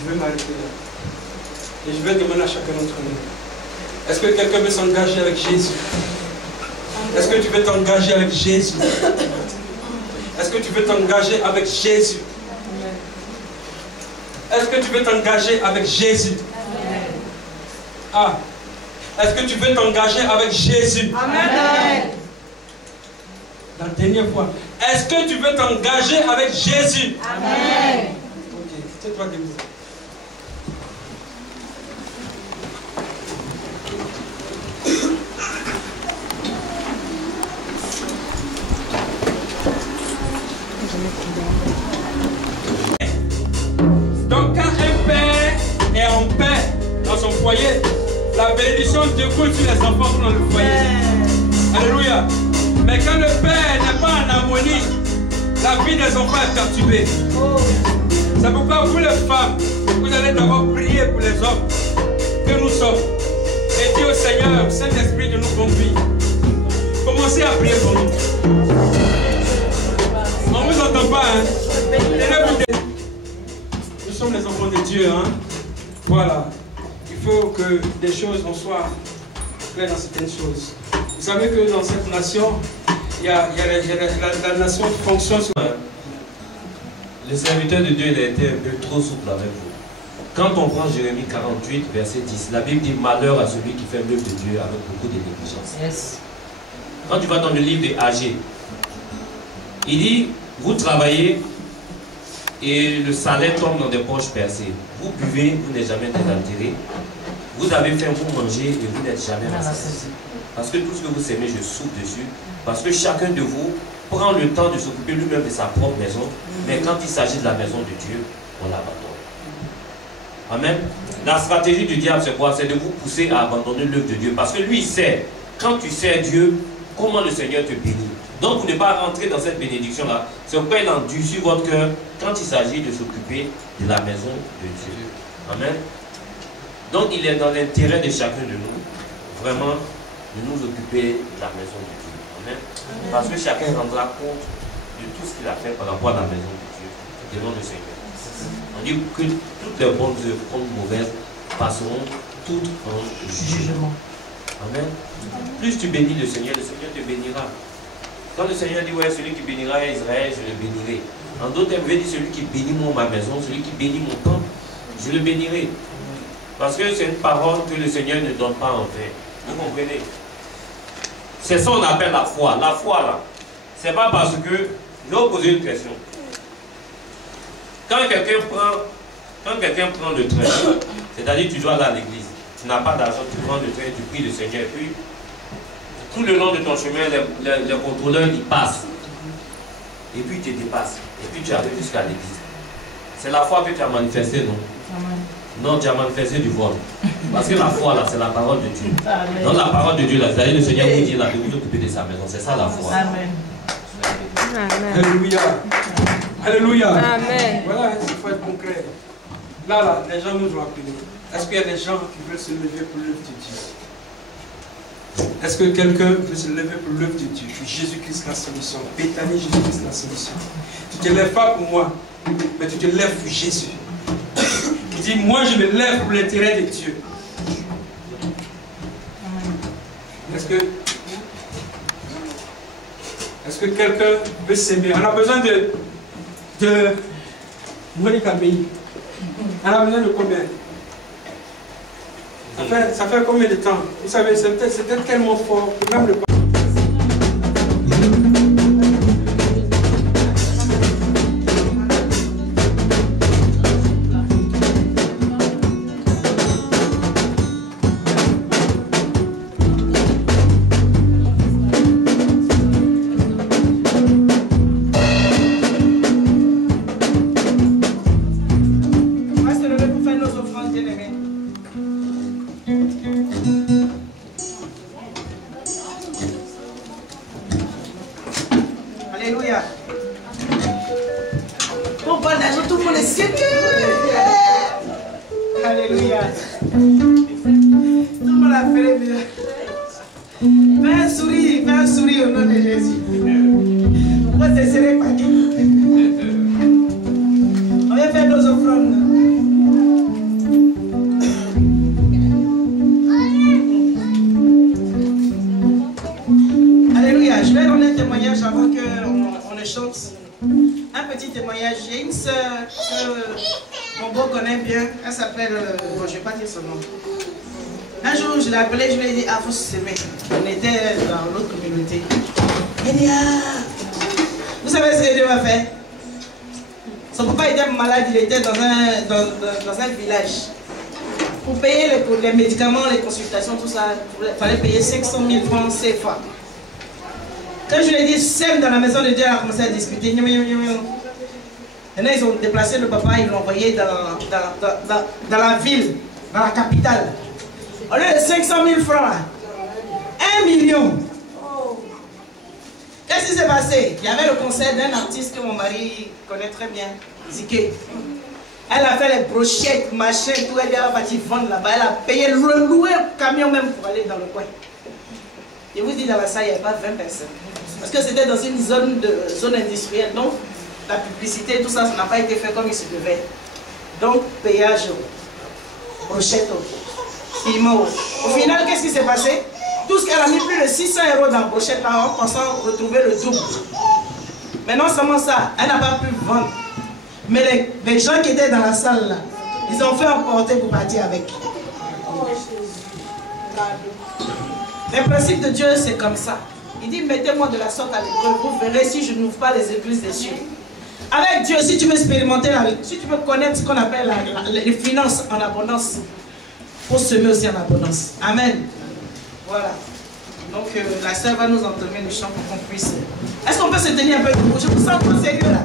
Je vais m'arrêter là. Et je vais demander à chacun d'entre nous. Est-ce que quelqu'un veut s'engager avec Jésus? Est-ce que tu veux t'engager avec Jésus? Est-ce que tu veux t'engager avec Jésus? Est-ce que tu veux t'engager avec Jésus? Ah. Est-ce que tu veux t'engager avec Jésus? Amen. La dernière fois. Est-ce que tu veux t'engager avec Jésus? Amen. Ok, c'est toi qui me dis. Donc quand un père est en paix dans son foyer, la bénédiction découle sur les enfants dans le foyer. Alléluia. Mais quand le père n'est pas en harmonie, la vie des enfants est perturbée. C'est pourquoi vous les femmes, vous allez d'abord prier pour les hommes que nous sommes. Et dire au Seigneur, Saint-Esprit, de nous conduire. Commencez à prier pour nous. On ne vous entend pas, hein? Nous sommes les enfants de Dieu, hein? Voilà. Il faut que des choses en soient claires dans certaines choses. Vous savez que dans cette nation, la nation fonctionne sur... Le serviteur de Dieu, il a été un peu trop souple avec vous. Quand on prend Jérémie 48, verset 10, la Bible dit malheur à celui qui fait l'œuvre de Dieu avec beaucoup de négligence. Yes. Quand tu vas dans le livre de Agé, il dit, vous travaillez et le salaire tombe dans des poches percées. Vous buvez, vous n'êtes jamais désaltéré. Vous avez faim, vous mangez et vous n'êtes jamais rassasié. Parce que tout ce que vous aimez, je souffle dessus. Parce que chacun de vous prend le temps de s'occuper lui-même de sa propre maison. Mais quand il s'agit de la maison de Dieu, on l'abandonne. Amen. La stratégie du diable, c'est quoi? C'est de vous pousser à abandonner l'œuvre de Dieu. Parce que lui, il sait, quand tu sers Dieu, comment le Seigneur te bénit. Donc, vous ne pas rentrer dans cette bénédiction-là. C'est pourquoi il endurcit votre cœur quand il s'agit de s'occuper de la maison de Dieu. Amen. Donc, il est dans l'intérêt de chacun de nous, vraiment, de nous occuper de la maison de Dieu. Amen. Parce que chacun rendra compte de tout ce qu'il a fait par rapport à la maison de Dieu, devant le Seigneur. On dit que toutes les bonnes œuvres comme mauvaises passeront toutes en jugement. Amen. Plus tu bénis le Seigneur te bénira. Quand le Seigneur dit, ouais, celui qui bénira Israël, je le bénirai. En d'autres termes, il dit, celui qui bénit ma maison, celui qui bénit mon temple, je le bénirai. Parce que c'est une parole que le Seigneur ne donne pas en vain. Vous comprenez? C'est ça qu'on appelle la foi. La foi, là, c'est pas parce que... Je vais vous poser une question. Quand quelqu'un prend le train, c'est-à-dire tu dois aller à l'église, tu n'as pas d'argent, tu prends le train, tu pries le Seigneur, et puis tout le long de ton chemin, les contrôleurs, ils passent. Et puis ils te dépassent. Et puis tu arrives jusqu'à l'église. C'est la foi que tu as manifestée, non? Amen. Non, tu as manifesté du vol. Parce que la foi, là, c'est la parole de Dieu. Amen. Dans la parole de Dieu, là, c'est-à-dire le Seigneur vous dit là, de vous occuper de sa maison. C'est ça la foi. Amen. Amen. Alléluia. Alléluia. Amen. Voilà, il faut être concret. Là, les gens nous ont appelés. Est-ce qu'il y a des gens qui veulent se lever pour l'œuvre de Dieu? Est-ce que quelqu'un veut se lever pour l'œuvre de Dieu? Jésus-Christ la solution. Béthanie, Jésus-Christ la solution. Tu ne te lèves pas pour moi, mais tu te lèves pour Jésus. Tu dis, moi je me lève pour l'intérêt de Dieu. Est-ce que quelqu'un veut s'aimer? On a besoin de Monica Béi. On a besoin de combien? Ça fait combien de temps? Vous savez, c'était tellement fort que même le... On était dans l'autre communauté. Il dit, vous savez ce que Dieu m'a fait? Son papa était malade, il était dans un village. Pour payer les médicaments, les consultations, tout ça, il fallait payer 500 000 francs CFA. Quand je lui ai dit, sème dans la maison de Dieu, on a commencé à discuter. Maintenant, ils ont déplacé le papa, ils l'ont envoyé dans la ville, dans la capitale. Au lieu de 500 000 francs, là, 1 million. Qu'est-ce qui s'est passé? Il y avait le concert d'un artiste que mon mari connaît très bien, Ziké. Elle a fait les brochettes, machin, tout. Elle a parti vendre là-bas. Elle a payé, loué un camion même pour aller dans le coin. Je vous dis, dans la salle, il n'y avait pas 20 personnes. Parce que c'était dans une zone industrielle. Donc, la publicité, tout ça, ça n'a pas été fait comme il se devait. Donc, payage, brochette. Imao. Au final, qu'est-ce qui s'est passé? Tout ce qu'elle a mis, plus de 600 € dans la pochette là, en pensant retrouver le double. Mais non seulement ça, elle n'a pas pu vendre. Mais les gens qui étaient dans la salle là, ils ont fait emporter pour partir avec. Le principe de Dieu, c'est comme ça. Il dit, mettez-moi de la sorte à l'épreuve, vous verrez si je n'ouvre pas les églises des cieux. Avec Dieu, si tu veux expérimenter, si tu veux connaître ce qu'on appelle les finances en abondance, il faut semer aussi en abondance. Amen. Voilà. Donc la sœur va nous entamer le chant pour qu'on puisse... Est-ce qu'on peut se tenir un peu debout? Je vous sens trop sérieux là.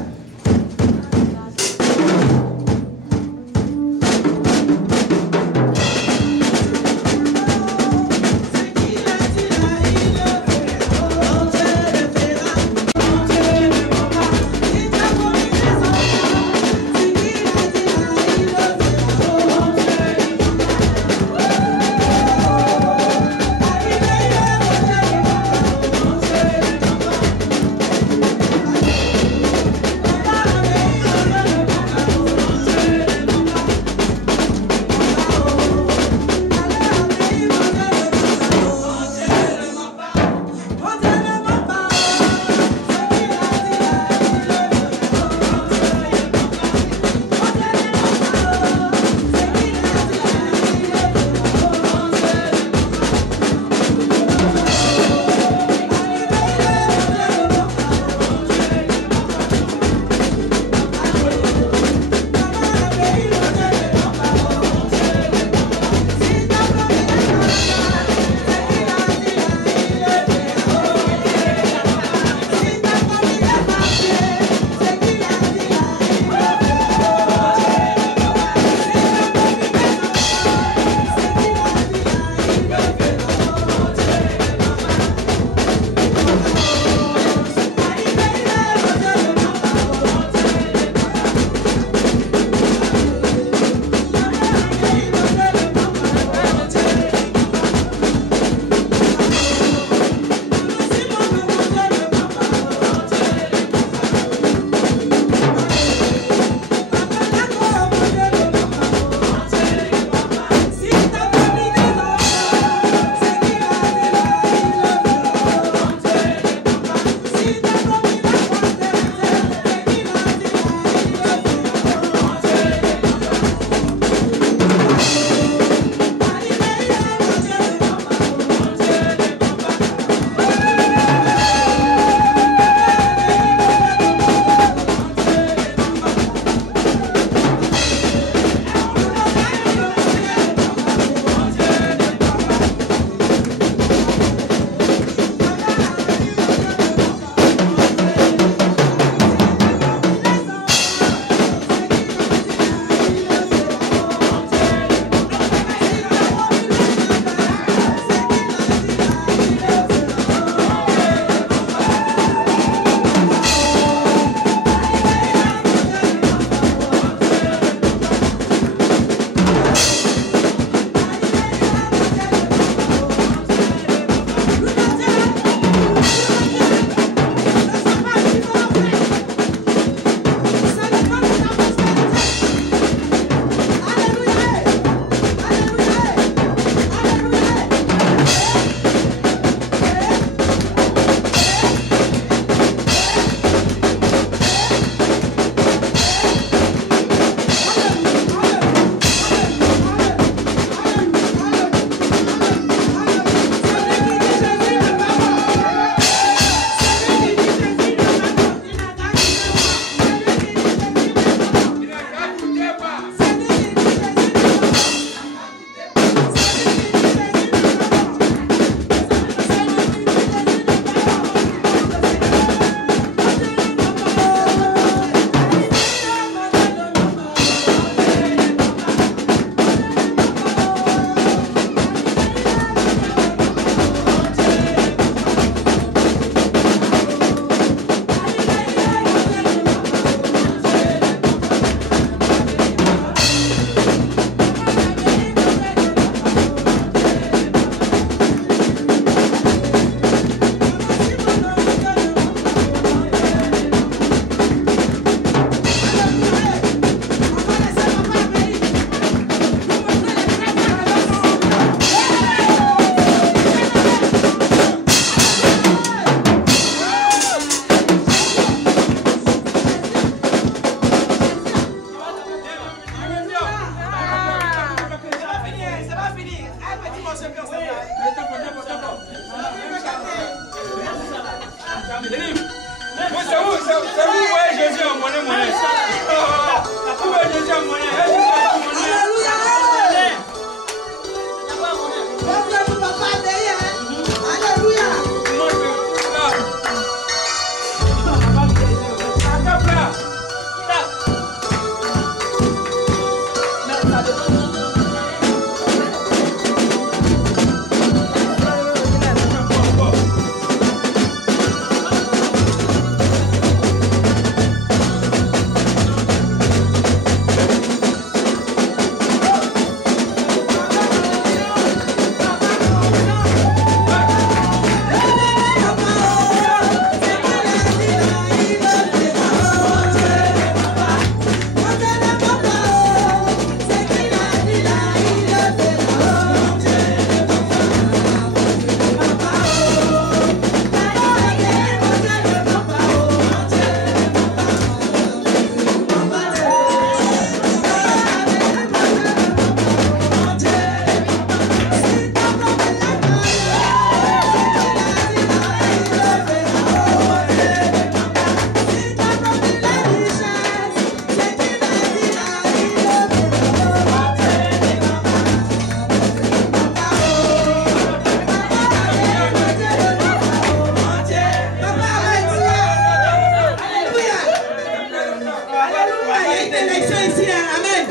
Alléluia. Il y a une élection ici. Hein. Amen.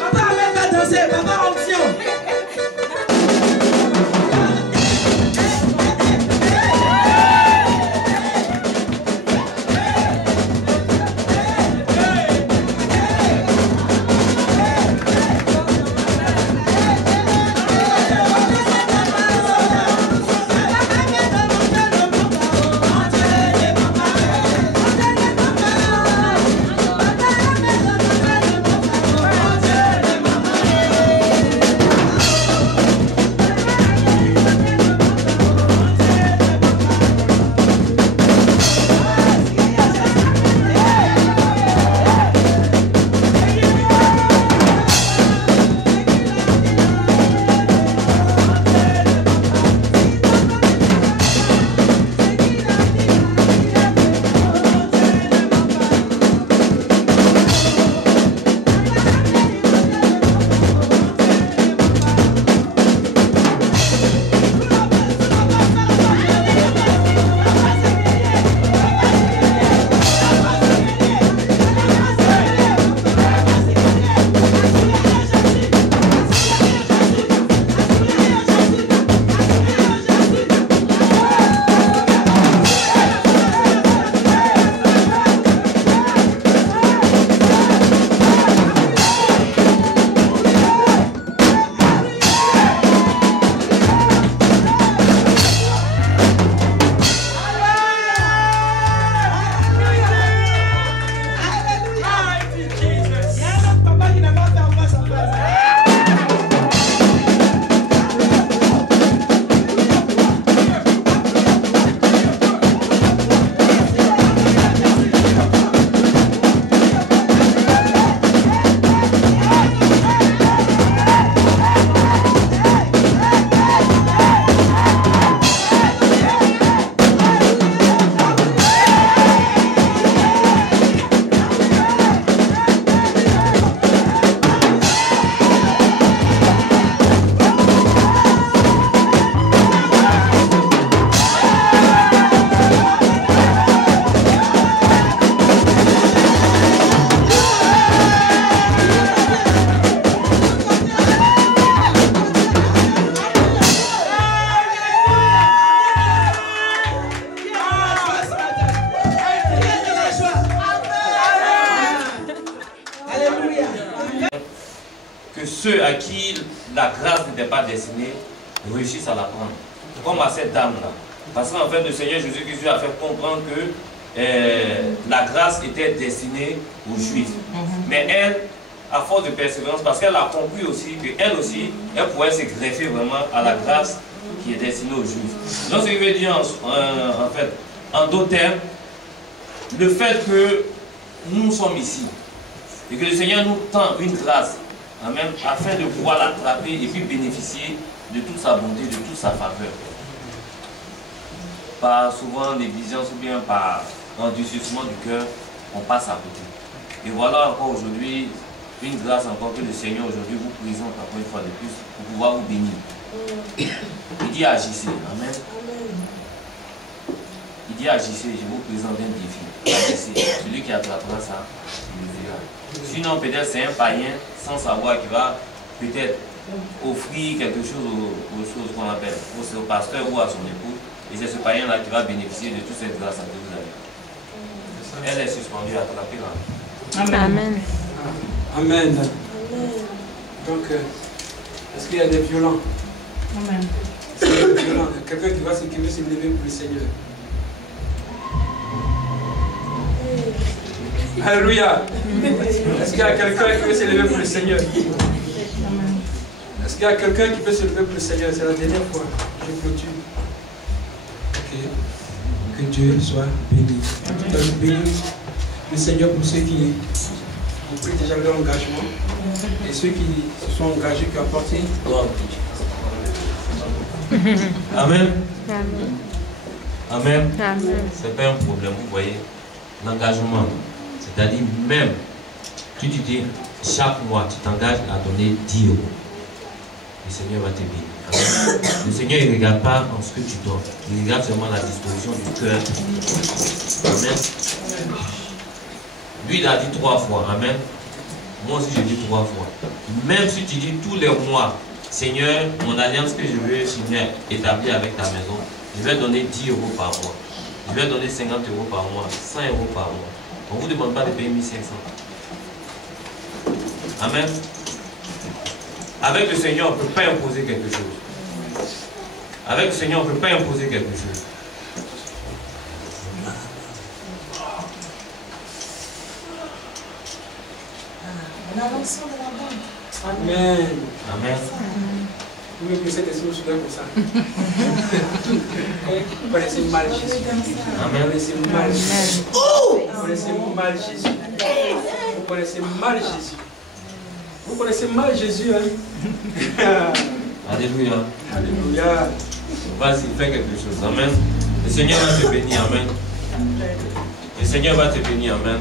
Papa, amen, va danser. Papa, onction. Ceux à qui la grâce n'était pas destinée réussissent à la prendre. Comme à cette dame-là. Parce qu'en fait, le Seigneur Jésus-Christ a fait comprendre que la grâce était destinée aux Juifs. Mais elle, à force de persévérance, parce qu'elle a compris aussi qu'elle aussi, elle pourrait se greffer vraiment à la grâce qui est destinée aux Juifs. Donc, ce qui veut dire, en fait, en d'autres termes, le fait que nous sommes ici et que le Seigneur nous tend une grâce, Amen, afin de pouvoir l'attraper et puis bénéficier de toute sa bonté, de toute sa faveur. Par souvent négligence ou bien par endurcissement du cœur, on passe à côté. Et voilà encore aujourd'hui une grâce encore que le Seigneur aujourd'hui vous présente encore une fois de plus pour pouvoir vous bénir. Il dit agissez. Amen. Il dit agissez, je vous présente un défi. Agissez. Celui qui attrapera ça, il le verra. Sinon peut-être c'est un païen sans savoir qui va peut-être offrir quelque chose aux choses qu'on appelle au pasteur ou à son épouse. Et c'est ce païen-là qui va bénéficier de toute cette grâce que vous avez. Elle est suspendue, attrapée là. Amen. Amen. Donc, est-ce qu'il y a des violents? Amen. Est-ce qu'il y a des violents? Quelqu'un qui veut se lever pour le Seigneur. Alléluia. Est-ce qu'il y a quelqu'un qui veut se lever pour le Seigneur? Est-ce qu'il y a quelqu'un qui veut se lever pour le Seigneur? C'est la dernière fois. Je clôture. Ok. Que Dieu soit béni. Béni le Seigneur pour ceux qui ont pris déjà leur engagement et ceux qui se sont engagés, qui ont apporté. Amen. Amen. Amen. Amen. C'est pas un problème, vous voyez. L'engagement, c'est-à-dire même, tu te dis, chaque mois, tu t'engages à donner 10 euros. Le Seigneur va te bénir. Amen. Le Seigneur, il ne regarde pas en ce que tu donnes. Il regarde seulement la disposition du cœur. Amen. Lui, il a dit 3 fois. Amen. Moi aussi, je dis 3 fois. Même si tu dis tous les mois, Seigneur, mon alliance que je veux signer établir avec ta maison, je vais donner 10 € par mois. Je vais donner 50 € par mois, 100 € par mois. On ne vous demande pas de payer 1500. Amen. Avec le Seigneur, on ne peut pas imposer quelque chose. Avec le Seigneur, on ne peut pas imposer quelque chose. On a l'ensemble de la banque. Amen. Amen. Vous me poussez des sous comme ça. Vous connaissez mal Jésus. Amen. Vous connaissez mal Jésus. Vous connaissez mal Jésus. Vous connaissez mal Jésus. Vous connaissez mal Jésus, hein? Alléluia. Alléluia. Vas-y, fais quelque chose. Amen. Le Seigneur va te bénir. Amen. Le Seigneur va te bénir. Amen.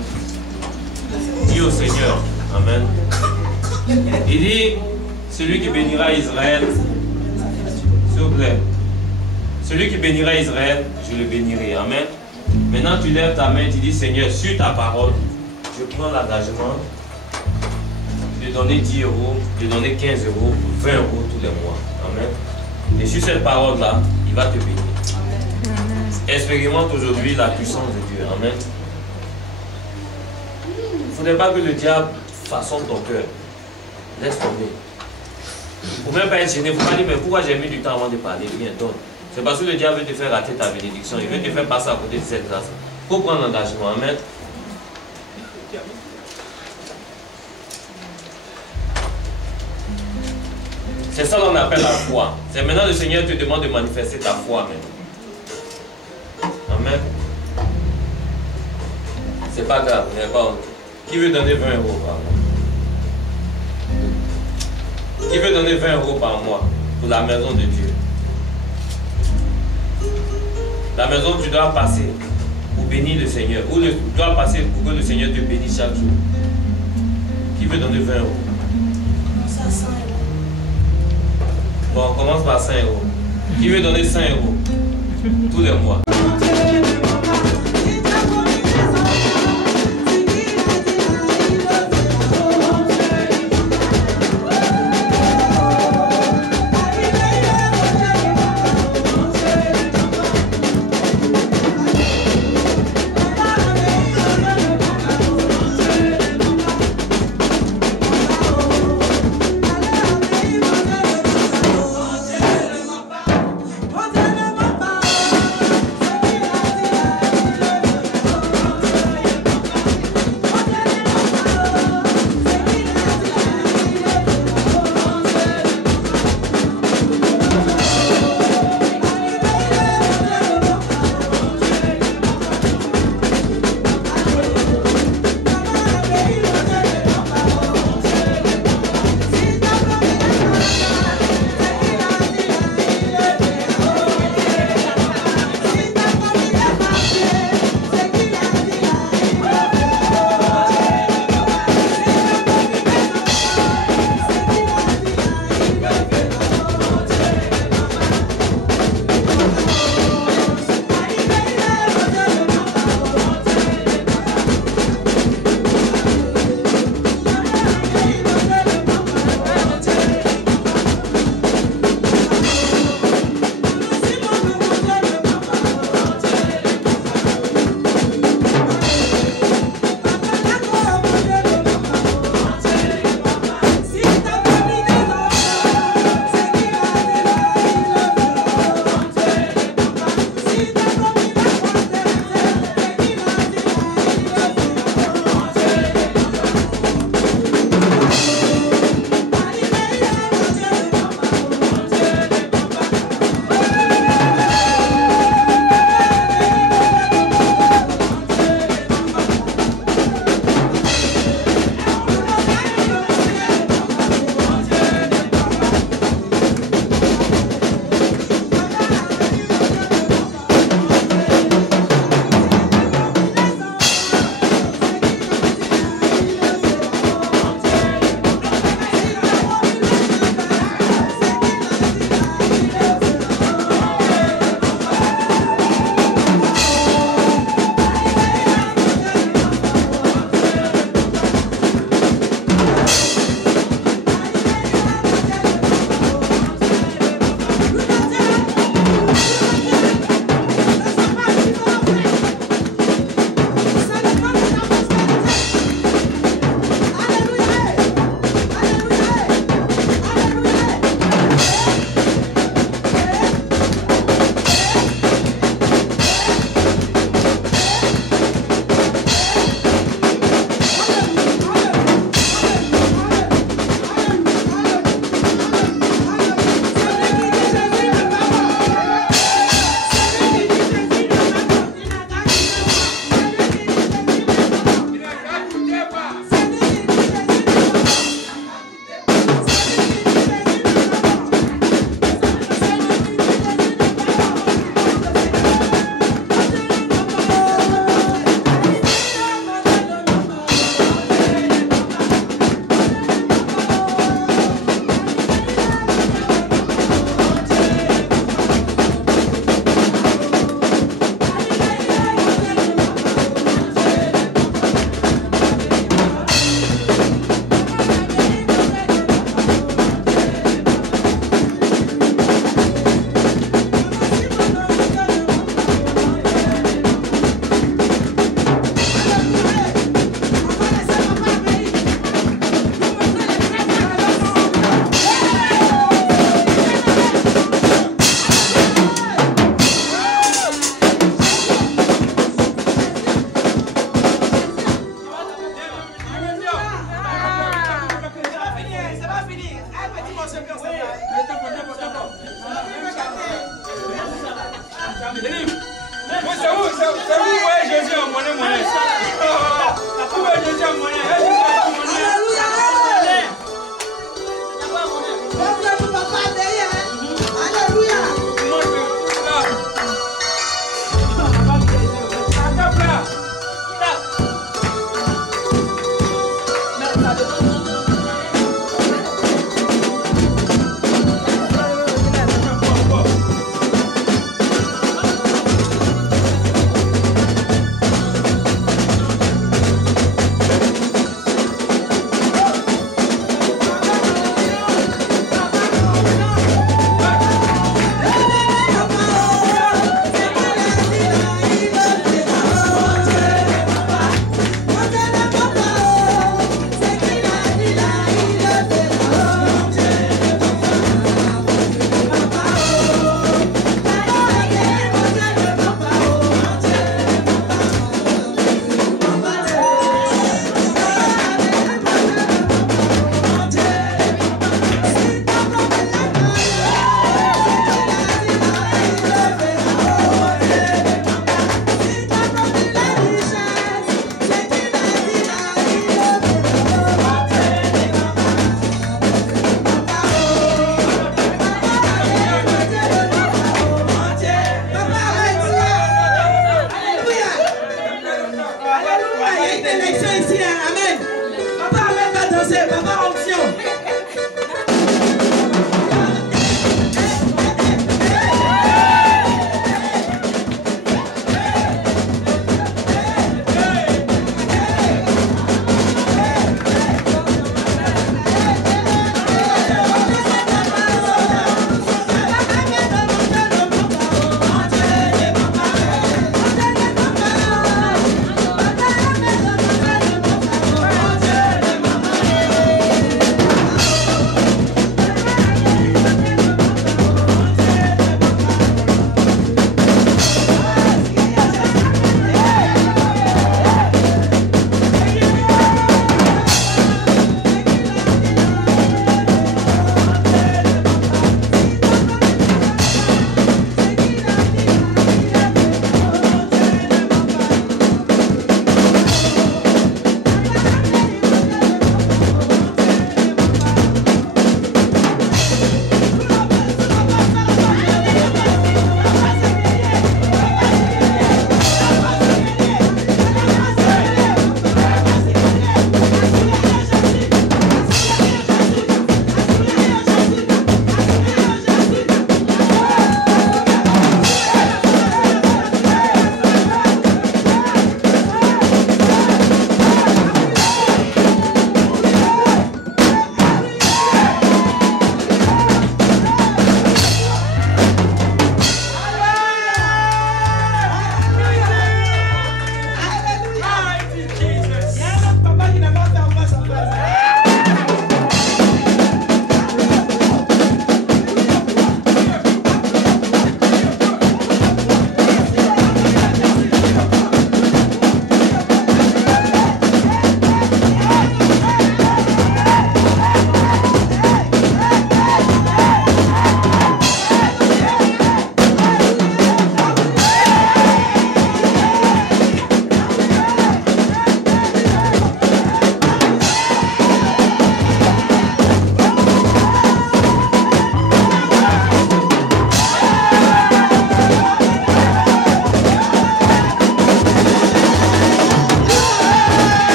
Dis au Seigneur. Amen. Il dit, celui qui bénira Israël, s'il vous plaît, celui qui bénira Israël, je le bénirai. Amen. Maintenant, tu lèves ta main, tu dis, Seigneur, sur ta parole, je prends l'engagement de donner 10 €, de donner 15 €, 20 € tous les mois. Amen. Et sur cette parole-là, il va te bénir. Expérimente aujourd'hui la puissance de Dieu. Amen. Il ne faudrait pas que le diable façonne ton cœur. Laisse tomber. Il ne faut même pas être gêné. Il ne faut pas dire, mais pourquoi j'ai mis du temps avant de parler? Rien, donne. C'est parce que le diable veut te faire rater ta bénédiction. Il veut te faire passer à côté de cette grâce. Il faut prendre l'engagement. Amen. C'est ça qu'on appelle la foi. C'est maintenant le Seigneur te demande de manifester ta foi. Amen. C'est pas grave. Qui veut donner 20 € par mois? Qui veut donner 20 € par mois pour la maison de Dieu? La maison que tu dois passer pour bénir le Seigneur. Ou tu dois passer pour que le Seigneur te bénisse chaque jour. Qui veut donner 20 €? Ça, 100 €. Bon, on commence par 5 €. Qui veut donner 5 € tous les mois?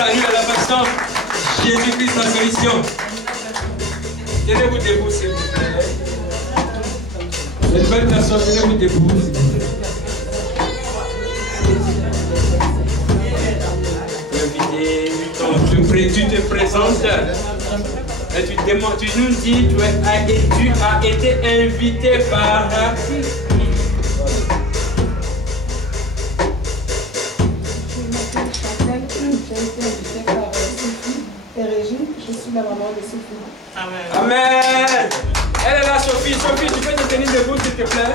Salut à la personne. Jésus-Christ la solution. Tenez-vous debout, s'il vous plaît. Cette belle personne, tenez-vous debout, s'il vous plaît. Tu te présentes et tu nous dis tu as été invité par je suis la maman de Sophie. Amen. Amen. Elle est là, Sophie. Sophie, tu peux te tenir debout, s'il te plaît.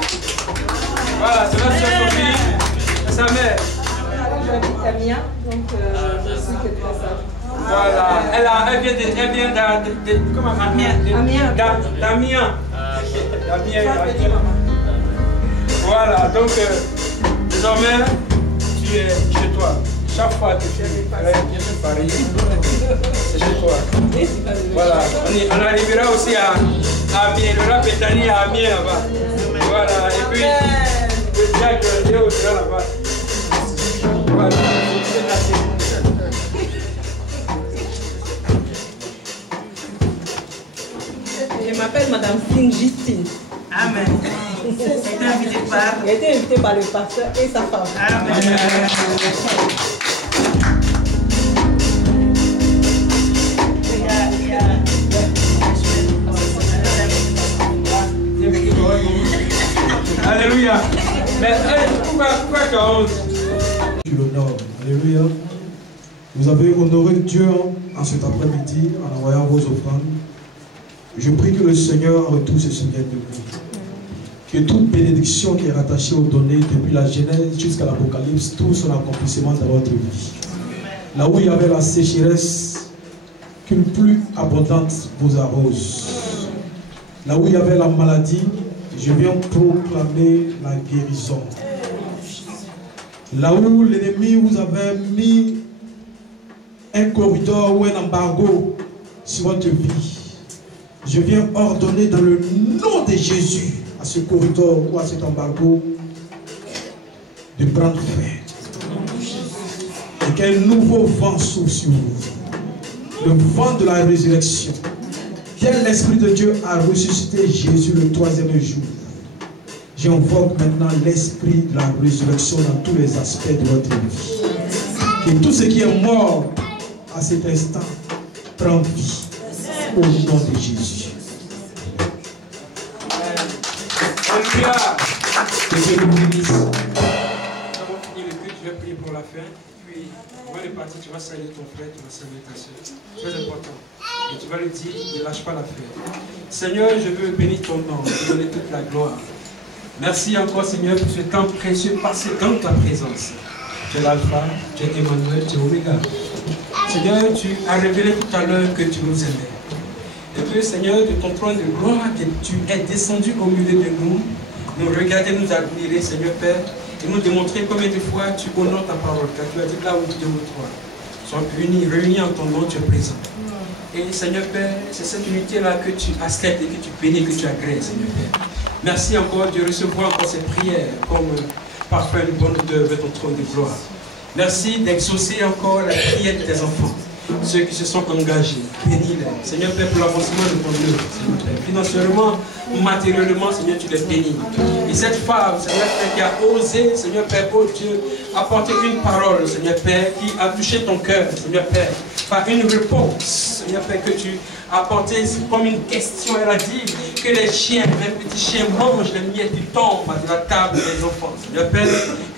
Voilà, c'est la soeur Sophie. C'est sa mère. J'habite Damien, donc je suis que de ça. Voilà, elle vient de comment Damien. Voilà, donc désormais tu es chez toi. Chaque fois que tu Paris. C'est chez toi. Voilà. On arrivera aussi à Amiens. Le rap est allé à Amiens là-bas. Voilà. Et puis, le Jack Léo sera là-bas. Voilà. Je m'appelle Madame Singh Justine. Amen. Elle a été invitée par le pasteur et sa femme. Amen. Alléluia. Mais pourquoi 40? L'honneur. Alléluia. Vous avez honoré Dieu en cet après-midi en envoyant vos offrandes. Je prie que le Seigneur retrouve se souvienne de vous. Que toute bénédiction qui est rattachée aux données depuis la Genèse jusqu'à l'Apocalypse trouve son accomplissement dans votre vie. Là où il y avait la sécheresse, qu'une pluie abondante vous arrose. Là où il y avait la maladie, je viens proclamer la guérison. Là où l'ennemi vous avait mis un corridor ou un embargo sur votre vie, je viens ordonner dans le nom de Jésus à ce corridor ou à cet embargo de prendre fin. Et qu'un nouveau vent souffle sur vous. Le vent de la résurrection. Tel l'Esprit de Dieu a ressuscité Jésus le 3e jour. J'invoque maintenant l'Esprit de la résurrection dans tous les aspects de votre vie. Que tout ce qui est mort à cet instant prend vie. Au nom de Jésus. Alléluia. Que Dieu vous bénisse. Nous avons fini le culte, je vais prier pour la fin. Puis, avant de partir, tu vas saluer ton frère, tu vas saluer ta soeur. Très important. Et tu vas lui dire, ne lâche pas l'affaire. Seigneur, je veux bénir ton nom, te donner toute la gloire. Merci encore, Seigneur, pour ce temps précieux passé dans ta présence. Tu es l'Alpha, tu es Emmanuel, tu es Omega. Seigneur, tu as révélé tout à l'heure que tu nous aimais. Et que, Seigneur, de ton trône de gloire, que tu es descendu au milieu de nous, nous regarder, nous admirer, Seigneur Père, et nous démontrer combien de fois tu honores ta parole, car tu as dit là où tu ou toi sont réunis en ton nom, tu es présent. Et Seigneur Père, c'est cette unité-là que tu acceptes et que tu bénis, que tu agrées, Seigneur Père. Merci encore de recevoir encore ces prières comme parfum une bonne odeur de ton trône de gloire. Merci d'exaucer encore la prière de tes enfants. Ceux qui se sont engagés, bénis-les. Seigneur Père, pour l'avancement de ton œuvre, Seigneur Père. Financièrement, matériellement, Seigneur, tu les bénis. Et cette femme, Seigneur Père, qui a osé, Seigneur Père, oh Dieu, apporter une parole, Seigneur Père, qui a touché ton cœur, Seigneur Père, par une réponse, Seigneur Père, que tu as apporté comme une question. Elle a dit que les chiens, les petits chiens mangent les miettes du tombe de la table des enfants. Seigneur Père,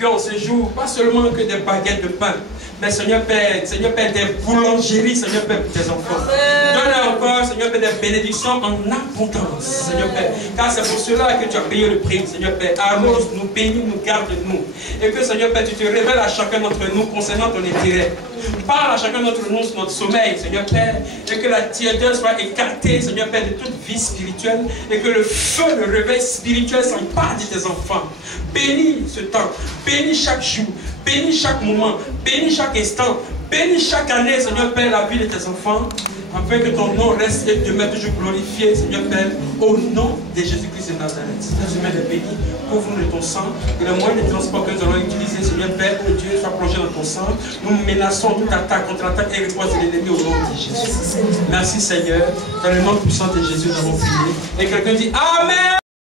qu'on se joue pas seulement que des baguettes de pain, mais Seigneur Père, des boulangeries, Seigneur Père, pour tes enfants. Donne encore, Seigneur Père, des bénédictions en abondance, Seigneur Père. Car c'est pour cela que tu as payé le prix, Seigneur Père. Arrose-nous, bénis-nous, garde-nous. Et que, Seigneur Père, tu te révèles à chacun d'entre nous concernant ton intérêt. Parle à chacun d'entre nous sur notre sommeil, Seigneur Père. Et que la tiédeur soit écartée, Seigneur Père, de toute vie spirituelle. Et que le feu, le réveil spirituel s'empare de tes enfants. Bénis ce temps, bénis chaque jour, bénis chaque moment, bénis chaque instant, bénis chaque année, Seigneur Père, la vie de tes enfants, afin que ton nom reste et demeure toujours glorifié, Seigneur Père, au nom de Jésus-Christ de Nazareth. Ta semaine est bénie, couvre-nous de ton sang, que le moyen de transport que nous allons utiliser, Seigneur Père, que Dieu soit plongé dans ton sang. Nous menaçons toute attaque, contre-attaque et réponse de l'ennemi au nom de Jésus. Merci Seigneur, dans le nom puissant de Jésus, nous avons prié. Et quelqu'un dit Amen.